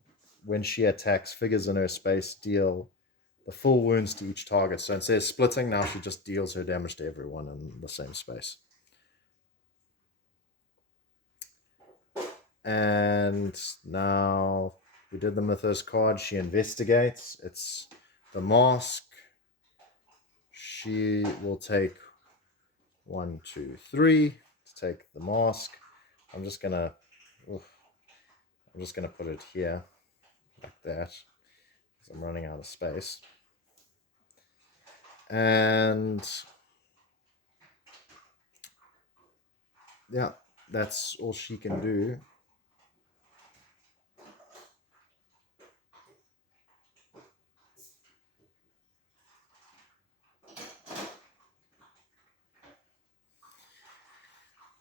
When she attacks, figures in her space deal the full wounds to each target. So instead of splitting, now she just deals her damage to everyone in the same space. And now we did the Mythos card. She investigates. It's the mask. She will take 1, 2, 3 to take the mask. I'm just gonna put it here like that because I'm running out of space. And yeah, that's all she can do.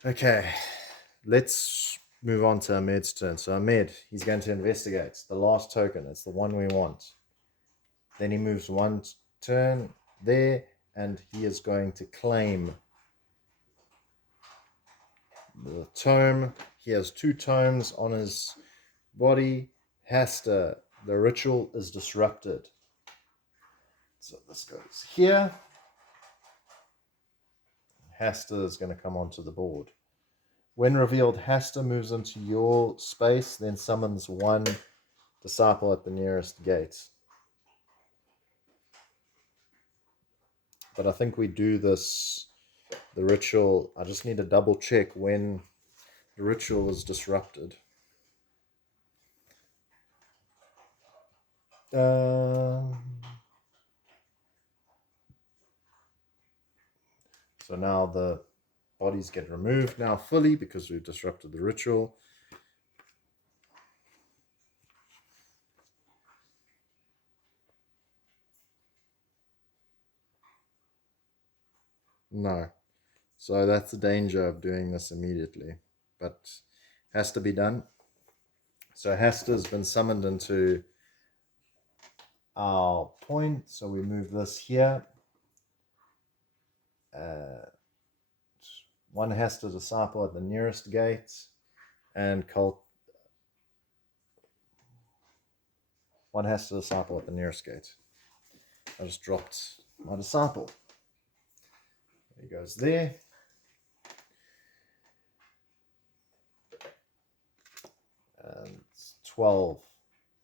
Okay, let's move on to Ahmed's turn. So Ahmed, he's going to investigate. The last token, it's the one we want. Then he moves one turn there, and he is going to claim the tome. He has 2 tomes on his body. Hasta, the ritual is disrupted. So this goes here. Hasta is going to come onto the board. When revealed, Hasta moves into your space, then summons 1 disciple at the nearest gate. But I think we do this, the ritual, I just need to double check when the ritual is disrupted. So now the bodies get removed now fully because we've disrupted the ritual. No. So that's the danger of doing this immediately, but has to be done. So Hasta's been summoned into our point, so we move this here. 1 Hasta disciple at the nearest gate, and cult. 1 Hasta disciple at the nearest gate. I just dropped my disciple. He goes there. And it's 12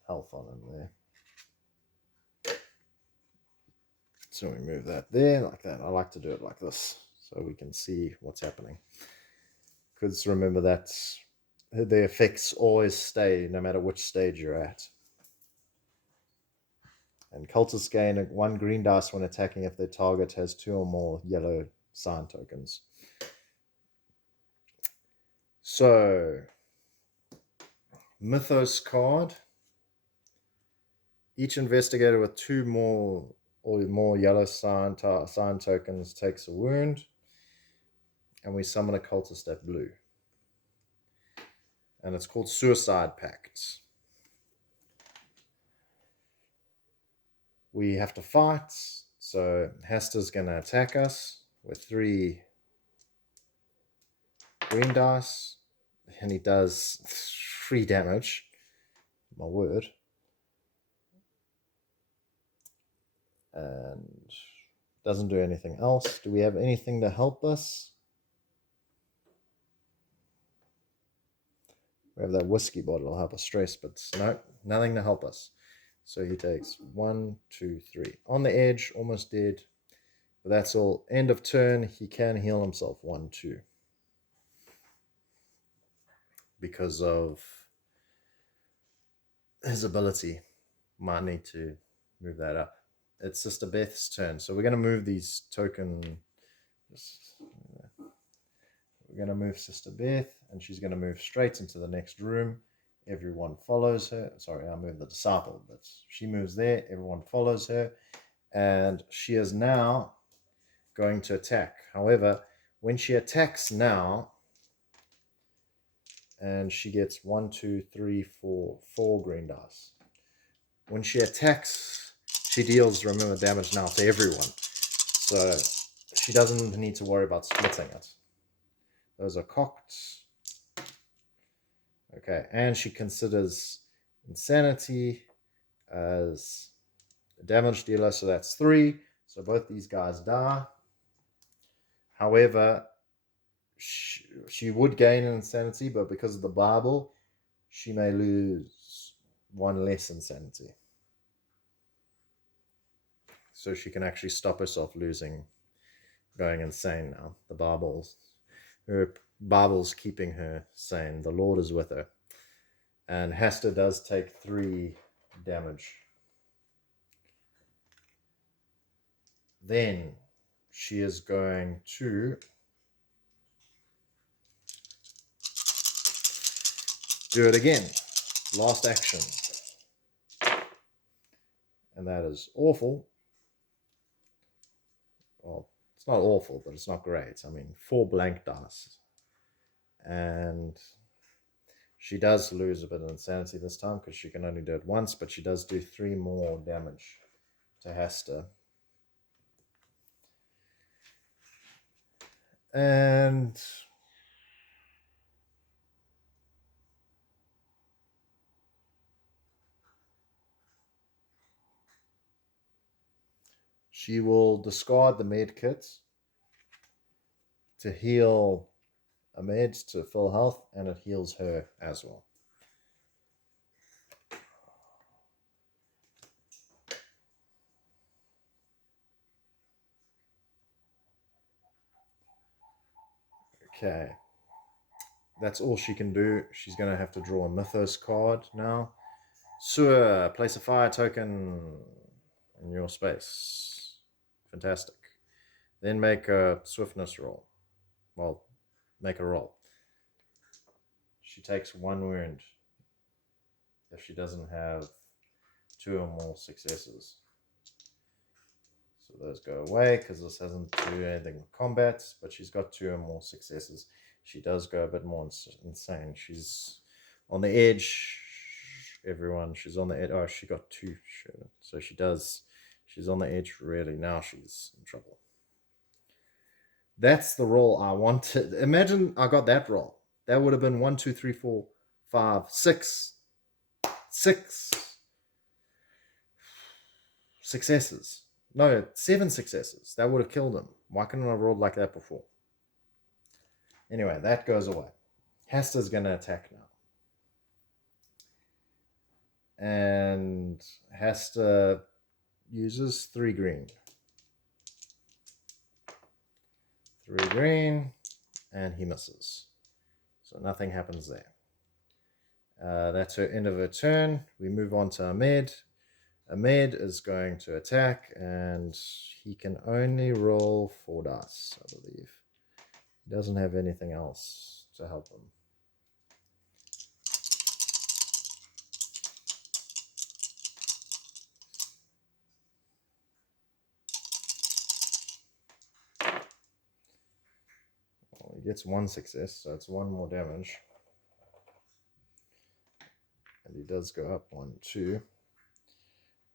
health on him there. So we move that there like that. I like to do it like this so we can see what's happening. Because remember that the effects always stay no matter which stage you're at. And cultists gain 1 green dice when attacking if their target has 2 or more yellow sign tokens. So, Mythos card. Each investigator with 2 more or more yellow sign tokens takes a wound. And we summon a cultist at blue. And it's called Suicide Pact. We have to fight. So Hasta's going to attack us with 3 green dice. And he does 3 damage. My word. And doesn't do anything else. Do we have anything to help us? We have that whiskey bottle. Will help us stress, but no, nothing to help us. So he takes 1, 2, 3. On the edge, almost dead. But that's all. End of turn, he can heal himself 1, 2. Because of his ability. Might need to move that up. It's Sister Beth's turn. So we're going to move these token. We're going to move Sister Beth, and she's going to move straight into the next room. Everyone follows her. Sorry, I moved the disciple, but she moves there. Everyone follows her, and she is now going to attack. However, when she attacks now, and she gets 1, 2, 3, 4 green dice. When she attacks, she deals, remember, damage now to everyone. So she doesn't need to worry about splitting it. Those are cocked. Okay, and she considers insanity as damage dealer, so that's 3. So both these guys die. However, she would gain insanity, but because of the Bible, she may lose 1 less insanity. So she can actually stop herself going insane now. Her Bible's keeping her sane. The Lord is with her. And Hester does take 3 damage. Then she is going to do it again. Last action. And that is awful. Well, it's not awful, but it's not great. I mean, 4 blank dice. And she does lose a bit of insanity this time because she can only do it once, but she does do 3 more damage to Hester. And she will discard the med kit to heal Ahmed to full health, and it heals her as well. Okay. That's all she can do. She's going to have to draw a Mythos card now. Sewer, place a fire token in your space. Fantastic. Then make a swiftness roll. Well, make a roll. She takes 1 wound if she doesn't have 2 or more successes. So those go away because this hasn't do anything with combat, but she's got 2 or more successes. She does go a bit more insane. She's on the edge. Everyone, she's on the edge. Oh, she got 2. So she's on the edge really. Now she's in trouble. That's the roll I wanted. Imagine I got that roll. That would have been 1, 2, 3, 4, 5, 6 successes. No, 7 successes. That would have killed him. Why couldn't I have rolled like that before? Anyway, that goes away. Hester's going to attack now. And Hester uses 3 green. 3 green, and he misses. So nothing happens there. That's her end of her turn. We move on to Ahmed. Ahmed is going to attack, and he can only roll 4 dice, I believe. He doesn't have anything else to help him. Well, he gets 1 success, so it's 1 more damage. And he does go up 1, 2.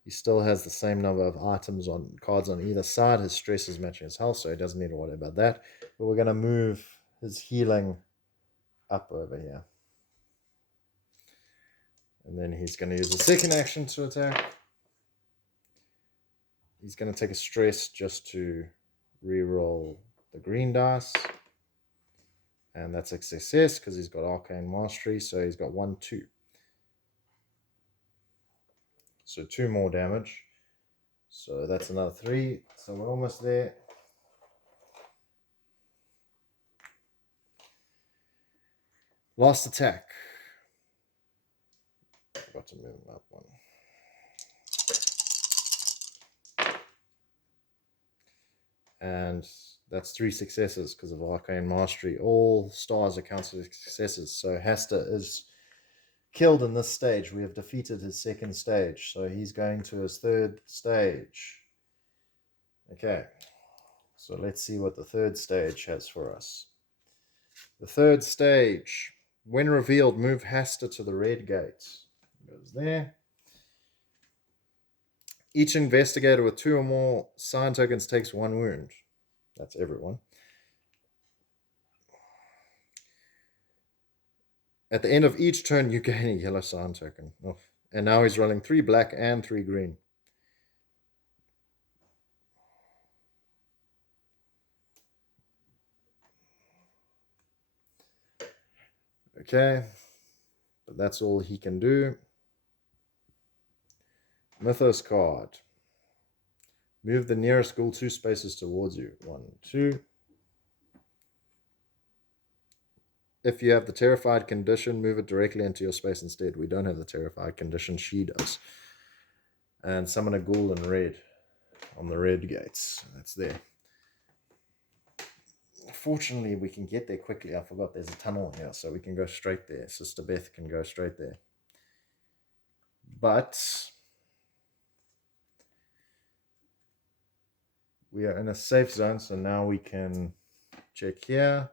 He still has the same number of items on cards on either side. His stress is matching his health, so he doesn't need to worry about that. But we're going to move his healing up over here. And then he's going to use a second action to attack. He's going to take a stress just to re-roll the green dice. And that's a success because he's got Arcane Mastery, so he's got 1, 2. So 2 more damage. So that's another 3. So we're almost there. Last attack. Forgot to move him up 1. And that's 3 successes because of Arcane Mastery. All stars are counted as successes. So Hester is killed in this stage. We have defeated his 2nd stage. So he's going to his 3rd stage. Okay. So let's see what the 3rd stage has for us. The 3rd stage. When revealed, move Hester to the red gate. Goes there. Each investigator with 2 or more sign tokens takes 1 wound. That's everyone. At the end of each turn, you gain a yellow sign token. Oh. And now he's rolling 3 black and 3 green. Okay, but that's all he can do. Mythos card. Move the nearest ghoul 2 spaces towards you. 1, 2. If you have the terrified condition, move it directly into your space instead. We don't have the terrified condition. She does. And summon a ghoul in red on the red gates. That's there. Fortunately, we can get there quickly. I forgot there's a tunnel here, so we can go straight there. Sister Beth can go straight there. But we are in a safe zone, so now we can check here.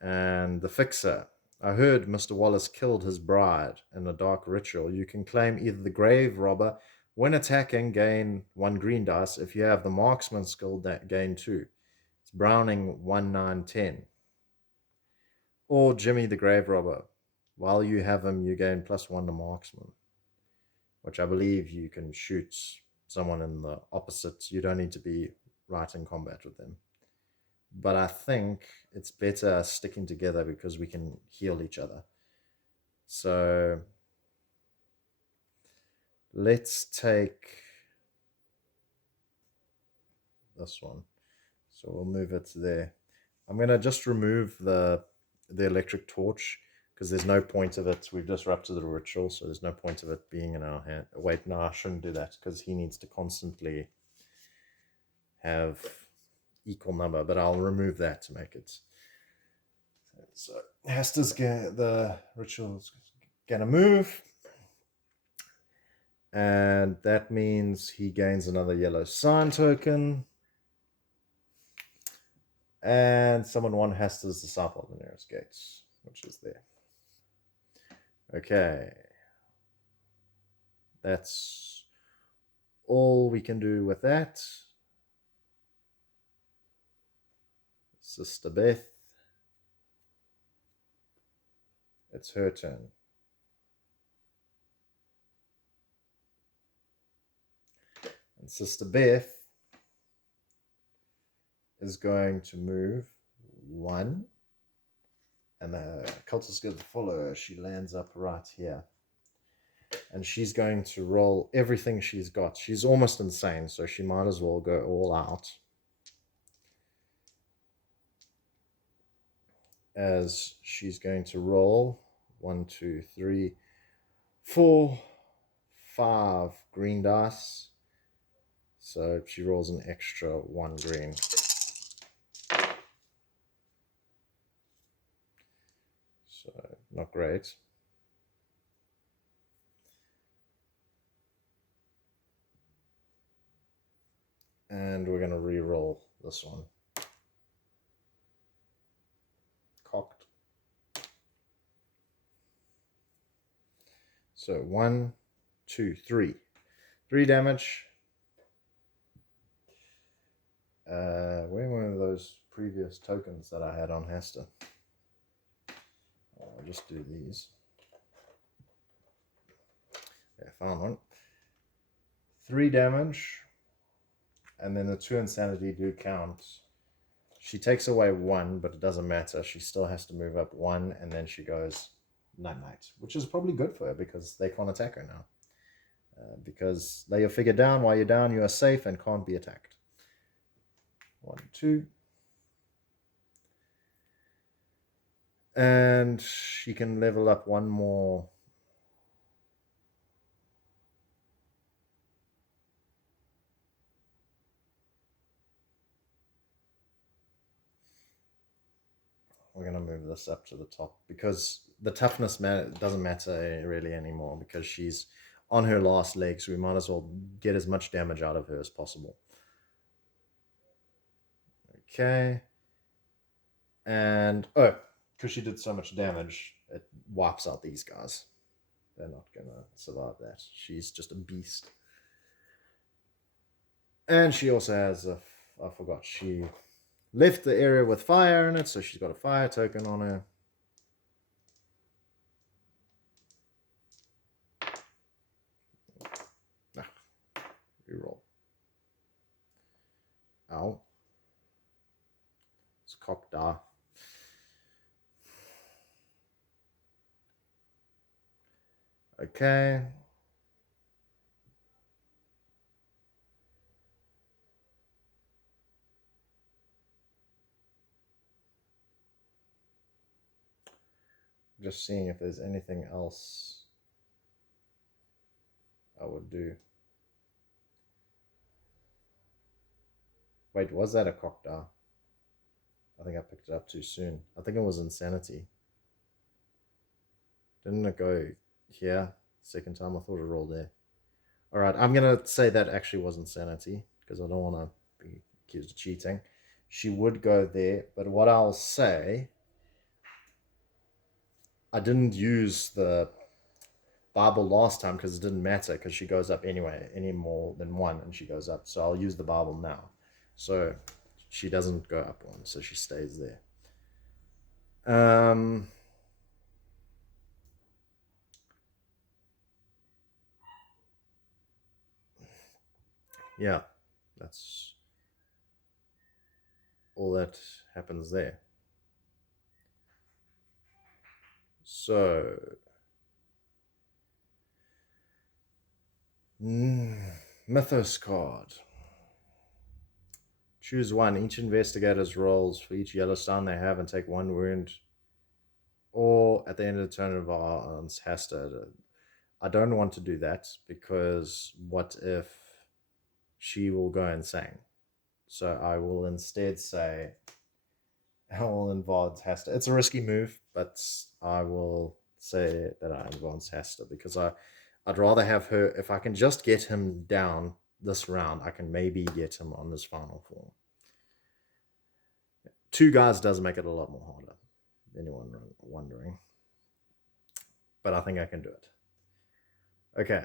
And the fixer. I heard Mr. Wallace killed his bride in a dark ritual. You can claim either the grave robber. When attacking, gain 1 green dice. If you have the marksman skill, gain 2. It's Browning 1, 9, 10. Or Jimmy the grave robber. While you have him, you gain +1 to marksman, which I believe you can shoot someone in the opposite. You don't need to be right in combat with them. But I think it's better sticking together because we can heal each other. So let's take this one. So we'll move it there. I'm going to just remove the electric torch because there's no point of it. We've disrupted the ritual, so there's no point of it being in our hand. Wait, no, I shouldn't do that because he needs to constantly have equal number, but I'll remove that to make it. So the ritual's gonna move, and that means he gains another yellow sign token, and summon 1 Hester's disciple at the nearest gates, which is there. Okay, that's all we can do with that. Sister Beth, it's her turn. And Sister Beth is going to move 1, and the cultist going to follow her. She lands up right here. And she's going to roll everything she's got. She's almost insane, so she might as well go all out. As she's going to roll 1, 2, 3, 4, 5 green dice. So she rolls an extra 1 green. So not great. And we're going to re-roll this one. Cocked. So 1, 2, 3. 3 damage. Where were those previous tokens that I had on Hester? I'll just do these. Yeah, found one. 3 damage. And then the 2 insanity do count. She takes away 1, but it doesn't matter. She still has to move up 1, and then she goes night-night, which is probably good for her because they can't attack her now. Because lay your figure down. While you're down, you are safe and can't be attacked. 1, 2. And she can level up 1 more. We're going to move this up to the top because the toughness doesn't matter really anymore because she's on her last leg, so we might as well get as much damage out of her as possible. Okay. And, because she did so much damage, it wipes out these guys. They're not going to survive that. She's just a beast. And she also has I forgot, she left the area with fire in it, so she's got a fire token on her. Reroll. Ow. It's cocked die. Okay. Just seeing if there's anything else I would do. Wait, was that a cocktail? I think I picked it up too soon. I think it was insanity. Didn't it go here? Second time I thought it rolled there. All right, I'm going to say that actually was insanity because I don't want to be accused of cheating. She would go there, but what I'll say, I didn't use the Bible last time because it didn't matter because she goes up anyway, any more than one, and she goes up. So I'll use the Bible now. So she doesn't go up one, so she stays there. Yeah, that's all that happens there. So Mythos card. Choose one. Each investigator's rolls for each Yellowstone they have and take one wound. Or at the end of the turn of violence has to. I don't want to do that because what if she will go insane? So I will instead say all involved has to. It's a risky move, but I will say that I involves Hester because I'd rather have her. If I can just get him down this round, I can maybe get him on his final form. 2 guys does make it a lot more harder. Anyone wondering? But I think I can do it. Okay.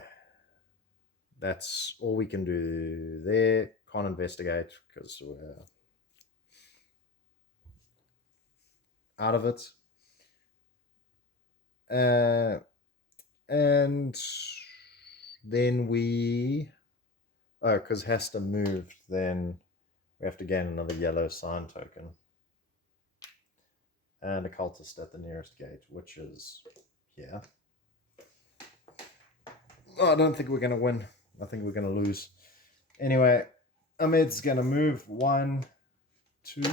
That's all we can do there. Can't investigate because we're out of it. And then because Hester moved, then we have to gain another yellow sign token. And a cultist at the nearest gate, which is here. Oh, I don't think we're going to win. I think we're going to lose. Anyway, Ahmed's going to move 1, 2.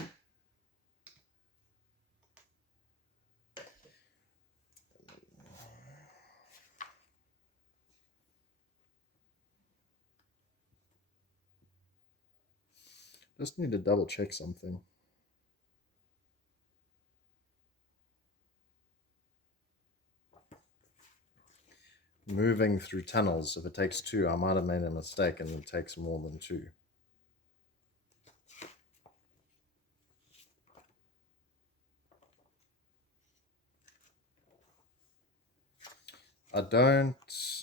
Just need to double check something. Moving through tunnels, if it takes 2, I might have made a mistake and it takes more than 2.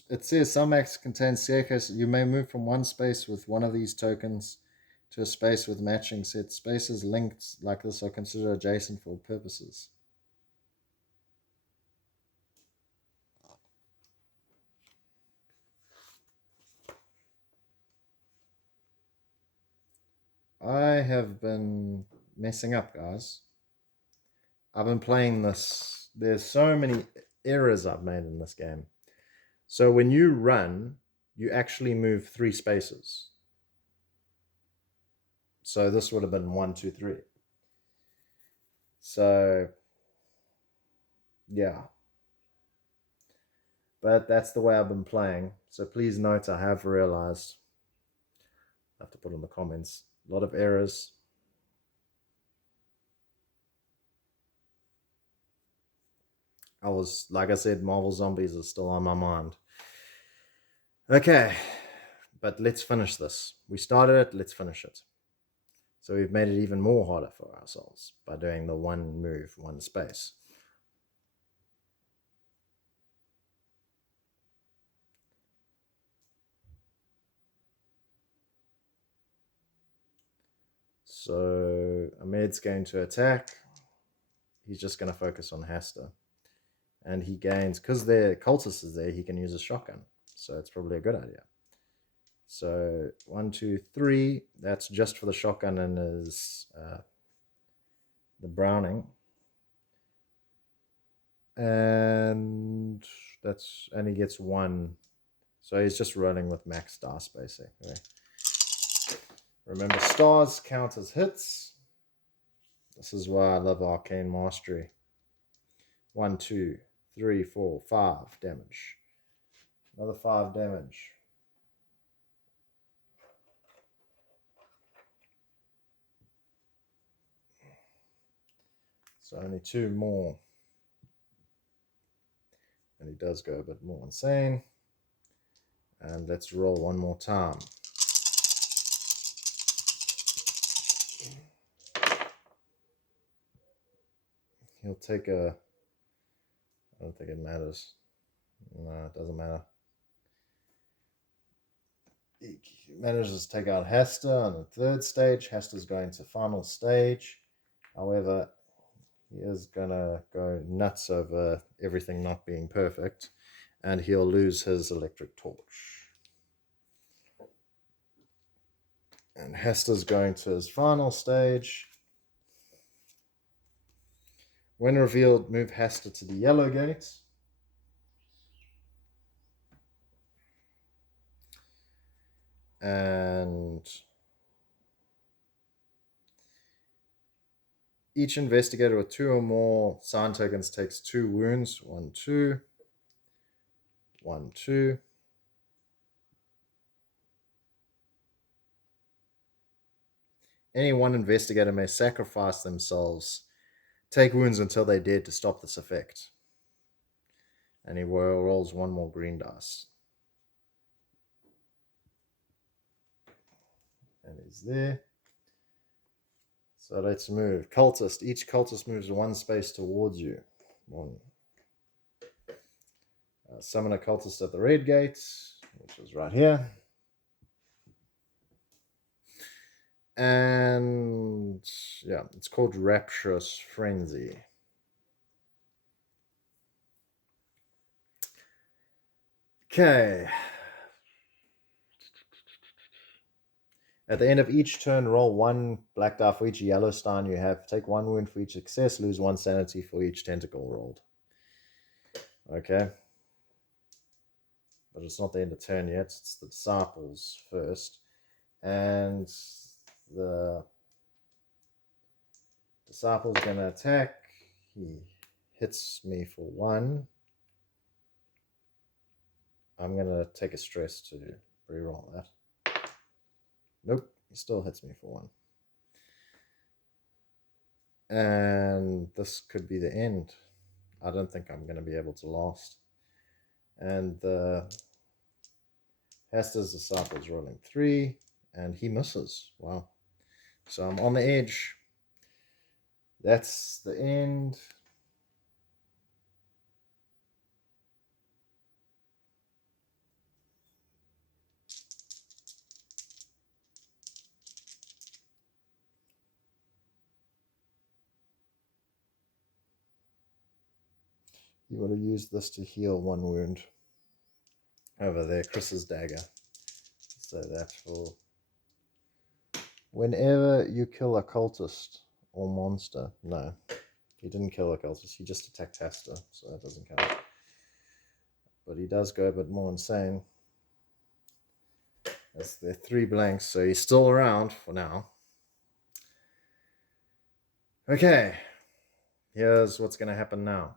It says some acts contain staircase. You may move from one space with one of these tokens to a space with matching set. Spaces linked like this are considered adjacent for purposes. I have been messing up, guys. I've been playing this. There's so many errors I've made in this game. So when you run, you actually move 3 spaces. So this would have been 1, 2, 3. So, yeah. But that's the way I've been playing. So please note I have realized. I have to put in the comments. A lot of errors. Like I said, Marvel Zombies is still on my mind. Okay, but let's finish this. We started it, let's finish it. So we've made it even more harder for ourselves by doing the one move, one space. So Ahmed's going to attack. He's just going to focus on Hester. And he gains, because the cultist is there, he can use a shotgun. So it's probably a good idea. So 1, 2, 3. That's just for the shotgun and his the Browning. And That's, and he gets 1. So he's just rolling with max dice, basically. Remember, stars count as hits. This is why I love Arcane Mastery. 1, 2, 3, 4, 5 damage. Another 5 damage. So only 2 more. And he does go a bit more insane. And let's roll one more time. He'll take a... I don't think it matters. No, it doesn't matter. He manages to take out Hester on the 3rd stage. Hester's going to final stage. However, he is going to go nuts over everything not being perfect. And he'll lose his electric torch. And Hester's going to his final stage. When revealed, move Hester to the yellow gate. And each investigator with 2 or more sign tokens takes 2 wounds. 1, 2. 1, 2. Any one investigator may sacrifice themselves, take wounds until they dare to stop this effect. And he rolls 1 more green dice. And he's there. So let's move. Cultist. Each cultist moves 1 space towards you. 1. Summon a cultist at the red gate, which is right here. And yeah, it's called Rapturous Frenzy. Okay. At the end of each turn, roll 1 black die for each yellow stein you have. Take 1 wound for each success. Lose 1 sanity for each tentacle rolled. Okay. But it's not the end of turn yet. It's the disciples first. And the disciple's going to attack. He hits me for 1. I'm going to take a stress to reroll that. Nope, he still hits me for 1. And this could be the end. I don't think I'm going to be able to last. And the Hester's disciple's rolling 3, and he misses. Wow. So I'm on the edge. That's the end. You would have used this to heal 1 wound. Over there, Chris's dagger. So that's for whenever you kill a cultist or monster. No, he didn't kill a cultist. He just attacked Hester, so that doesn't count. But he does go a bit more insane. That's the 3 blanks, so he's still around for now. Okay, here's what's going to happen now.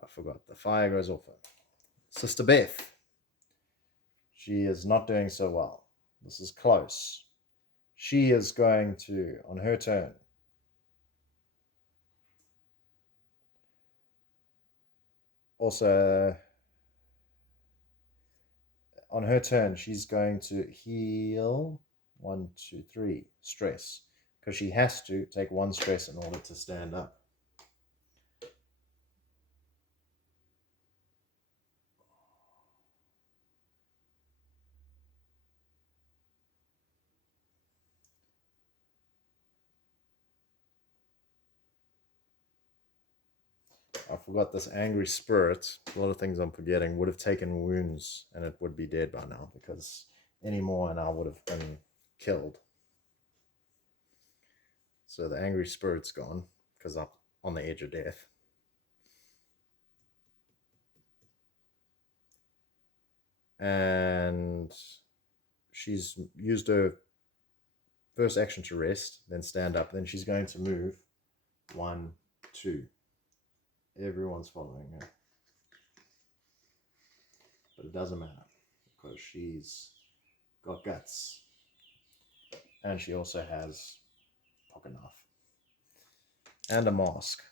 I forgot. The fire goes off her. Sister Beth. She is not doing so well. This is close. She is going to, on her turn, also, on her turn, she's going to heal 1, 2, 3 stress, because she has to take 1 stress in order to stand up. I forgot this angry spirit. A lot of things I'm forgetting. Would have taken wounds and it would be dead by now, because any more and I would have been killed. So the angry spirit's gone because I'm on the edge of death. And she's used her first action to rest, then stand up. Then she's going to move 1, 2. Everyone's following her. But it doesn't matter because she's got guts. And she also has pocket knife. And a mask.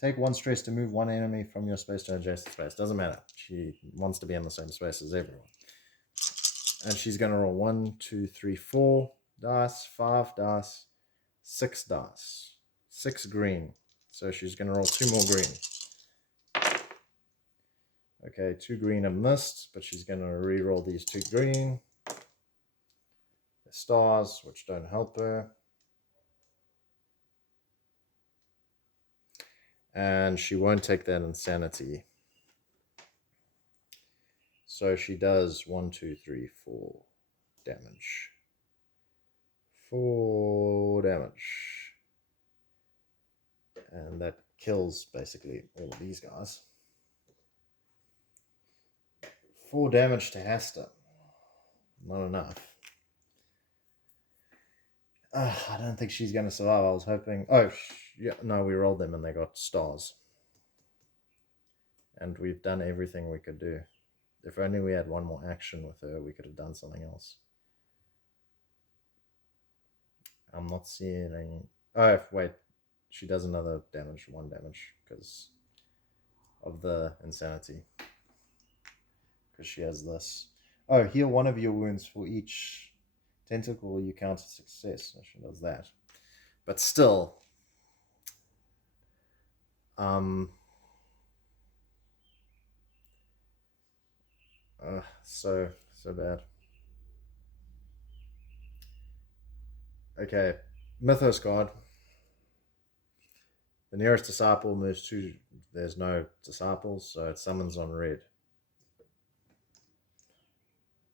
Take 1 stress to move 1 enemy from your space to adjacent space. Doesn't matter. She wants to be in the same space as everyone. And she's going to roll 1, 2, 3, 4 dice, 5 dice, 6 dice, 6 green. So she's going to roll 2 more green. Okay, 2 green are missed, but she's going to re-roll these 2 green. The stars, which don't help her. And she won't take that insanity. So she does 1, 2, 3, 4 damage. 4 damage. And that kills basically all of these guys. 4 damage to Hester. Not enough. I don't think she's going to survive. I was hoping... Oh, yeah, no, we rolled them and they got stars. And we've done everything we could do. If only we had 1 more action with her, we could have done something else. I'm not seeing any... Oh, wait. She does another damage, 1 damage, because of the insanity. Because she has this. Oh, heal 1 of your wounds for each tentacle you count as success. So she does that. But still... so bad. Okay, Mythos God. The nearest disciple moves 2. There's no disciples, so it summons on red.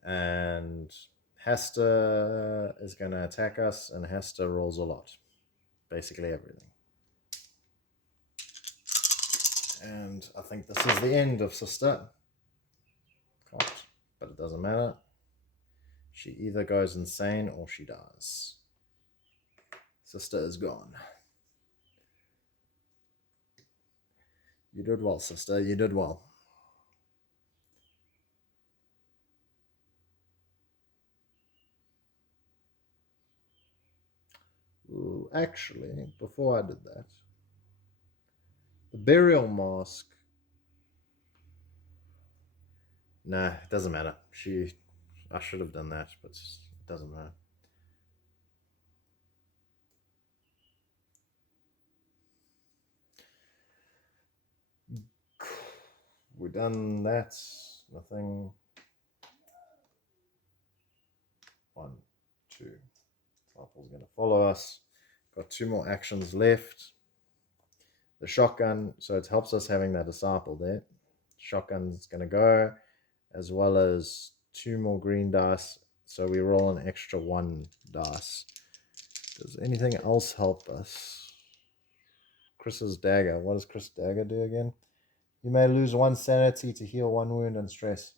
And Hester is going to attack us, and Hester rolls a lot. Basically everything. And I think this is the end of Sister. Can't, but it doesn't matter. She either goes insane or she dies. Sister is gone. You did well, sister. You did well. Ooh, actually, before I did that, the burial mask. Nah, it doesn't matter. I should have done that, but it doesn't matter. We've done that. Nothing. 1, 2. Disciple's going to follow us. Got 2 more actions left. The shotgun, so it helps us having that disciple there. Shotgun's going to go, as well as 2 more green dice. So we roll an extra 1 dice. Does anything else help us? Chris's dagger. What does Chris' dagger do again? You may lose 1 sanity to heal 1 wound and stress.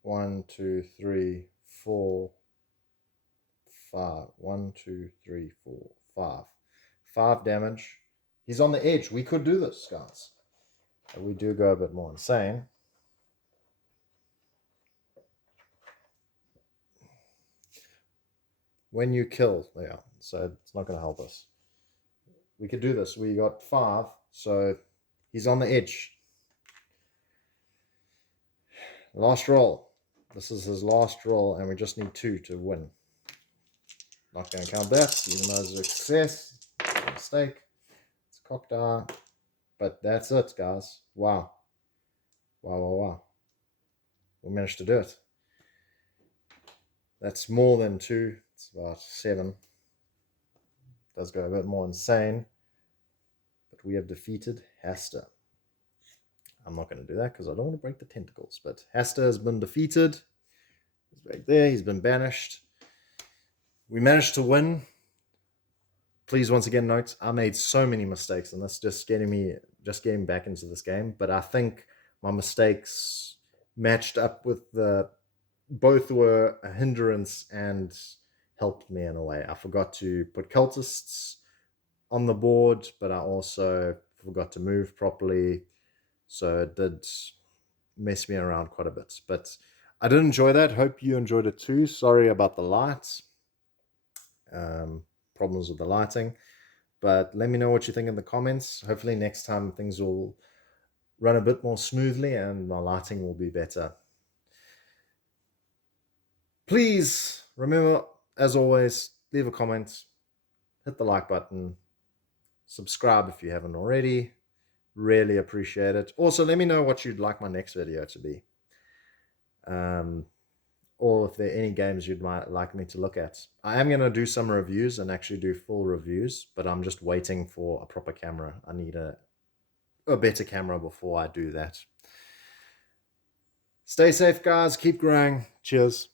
One, 2, 3, 4, 5. 1, 2, 3, 4, 5. 5 damage. He's on the edge. We could do this, guys. But we do go a bit more insane. When you kill, yeah, so it's not going to help us. We could do this. We got 5, so he's on the edge. Last roll. This is his last roll, and we just need 2 to win. Not going to count that, even though it's a success. It's a mistake. It's a cock die. But that's it, guys. Wow. Wow. We managed to do it. That's more than 2. It's about 7. It does go a bit more insane. But we have defeated Hester. I'm not going to do that because I don't want to break the tentacles. But Hester has been defeated. He's back there. He's been banished. We managed to win. Please once again note, I made so many mistakes, and that's just getting back into this game. But I think my mistakes matched up with both were a hindrance and helped me in a way. I forgot to put cultists on the board, but I also forgot to move properly, so it did mess me around quite a bit. But I did enjoy that. Hope you enjoyed it too. Sorry about the lights, problems with the lighting, but let me know what you think in the comments. Hopefully next time things will run a bit more smoothly and my lighting will be better. Please remember, as always, leave a comment, hit the like button, subscribe if you haven't already. Really appreciate it. Also, let me know what you'd like my next video to be. Or if there are any games you'd like me to look at. I am going to do some reviews and actually do full reviews, but I'm just waiting for a proper camera. I need a better camera before I do that. Stay safe, guys. Keep growing. Cheers.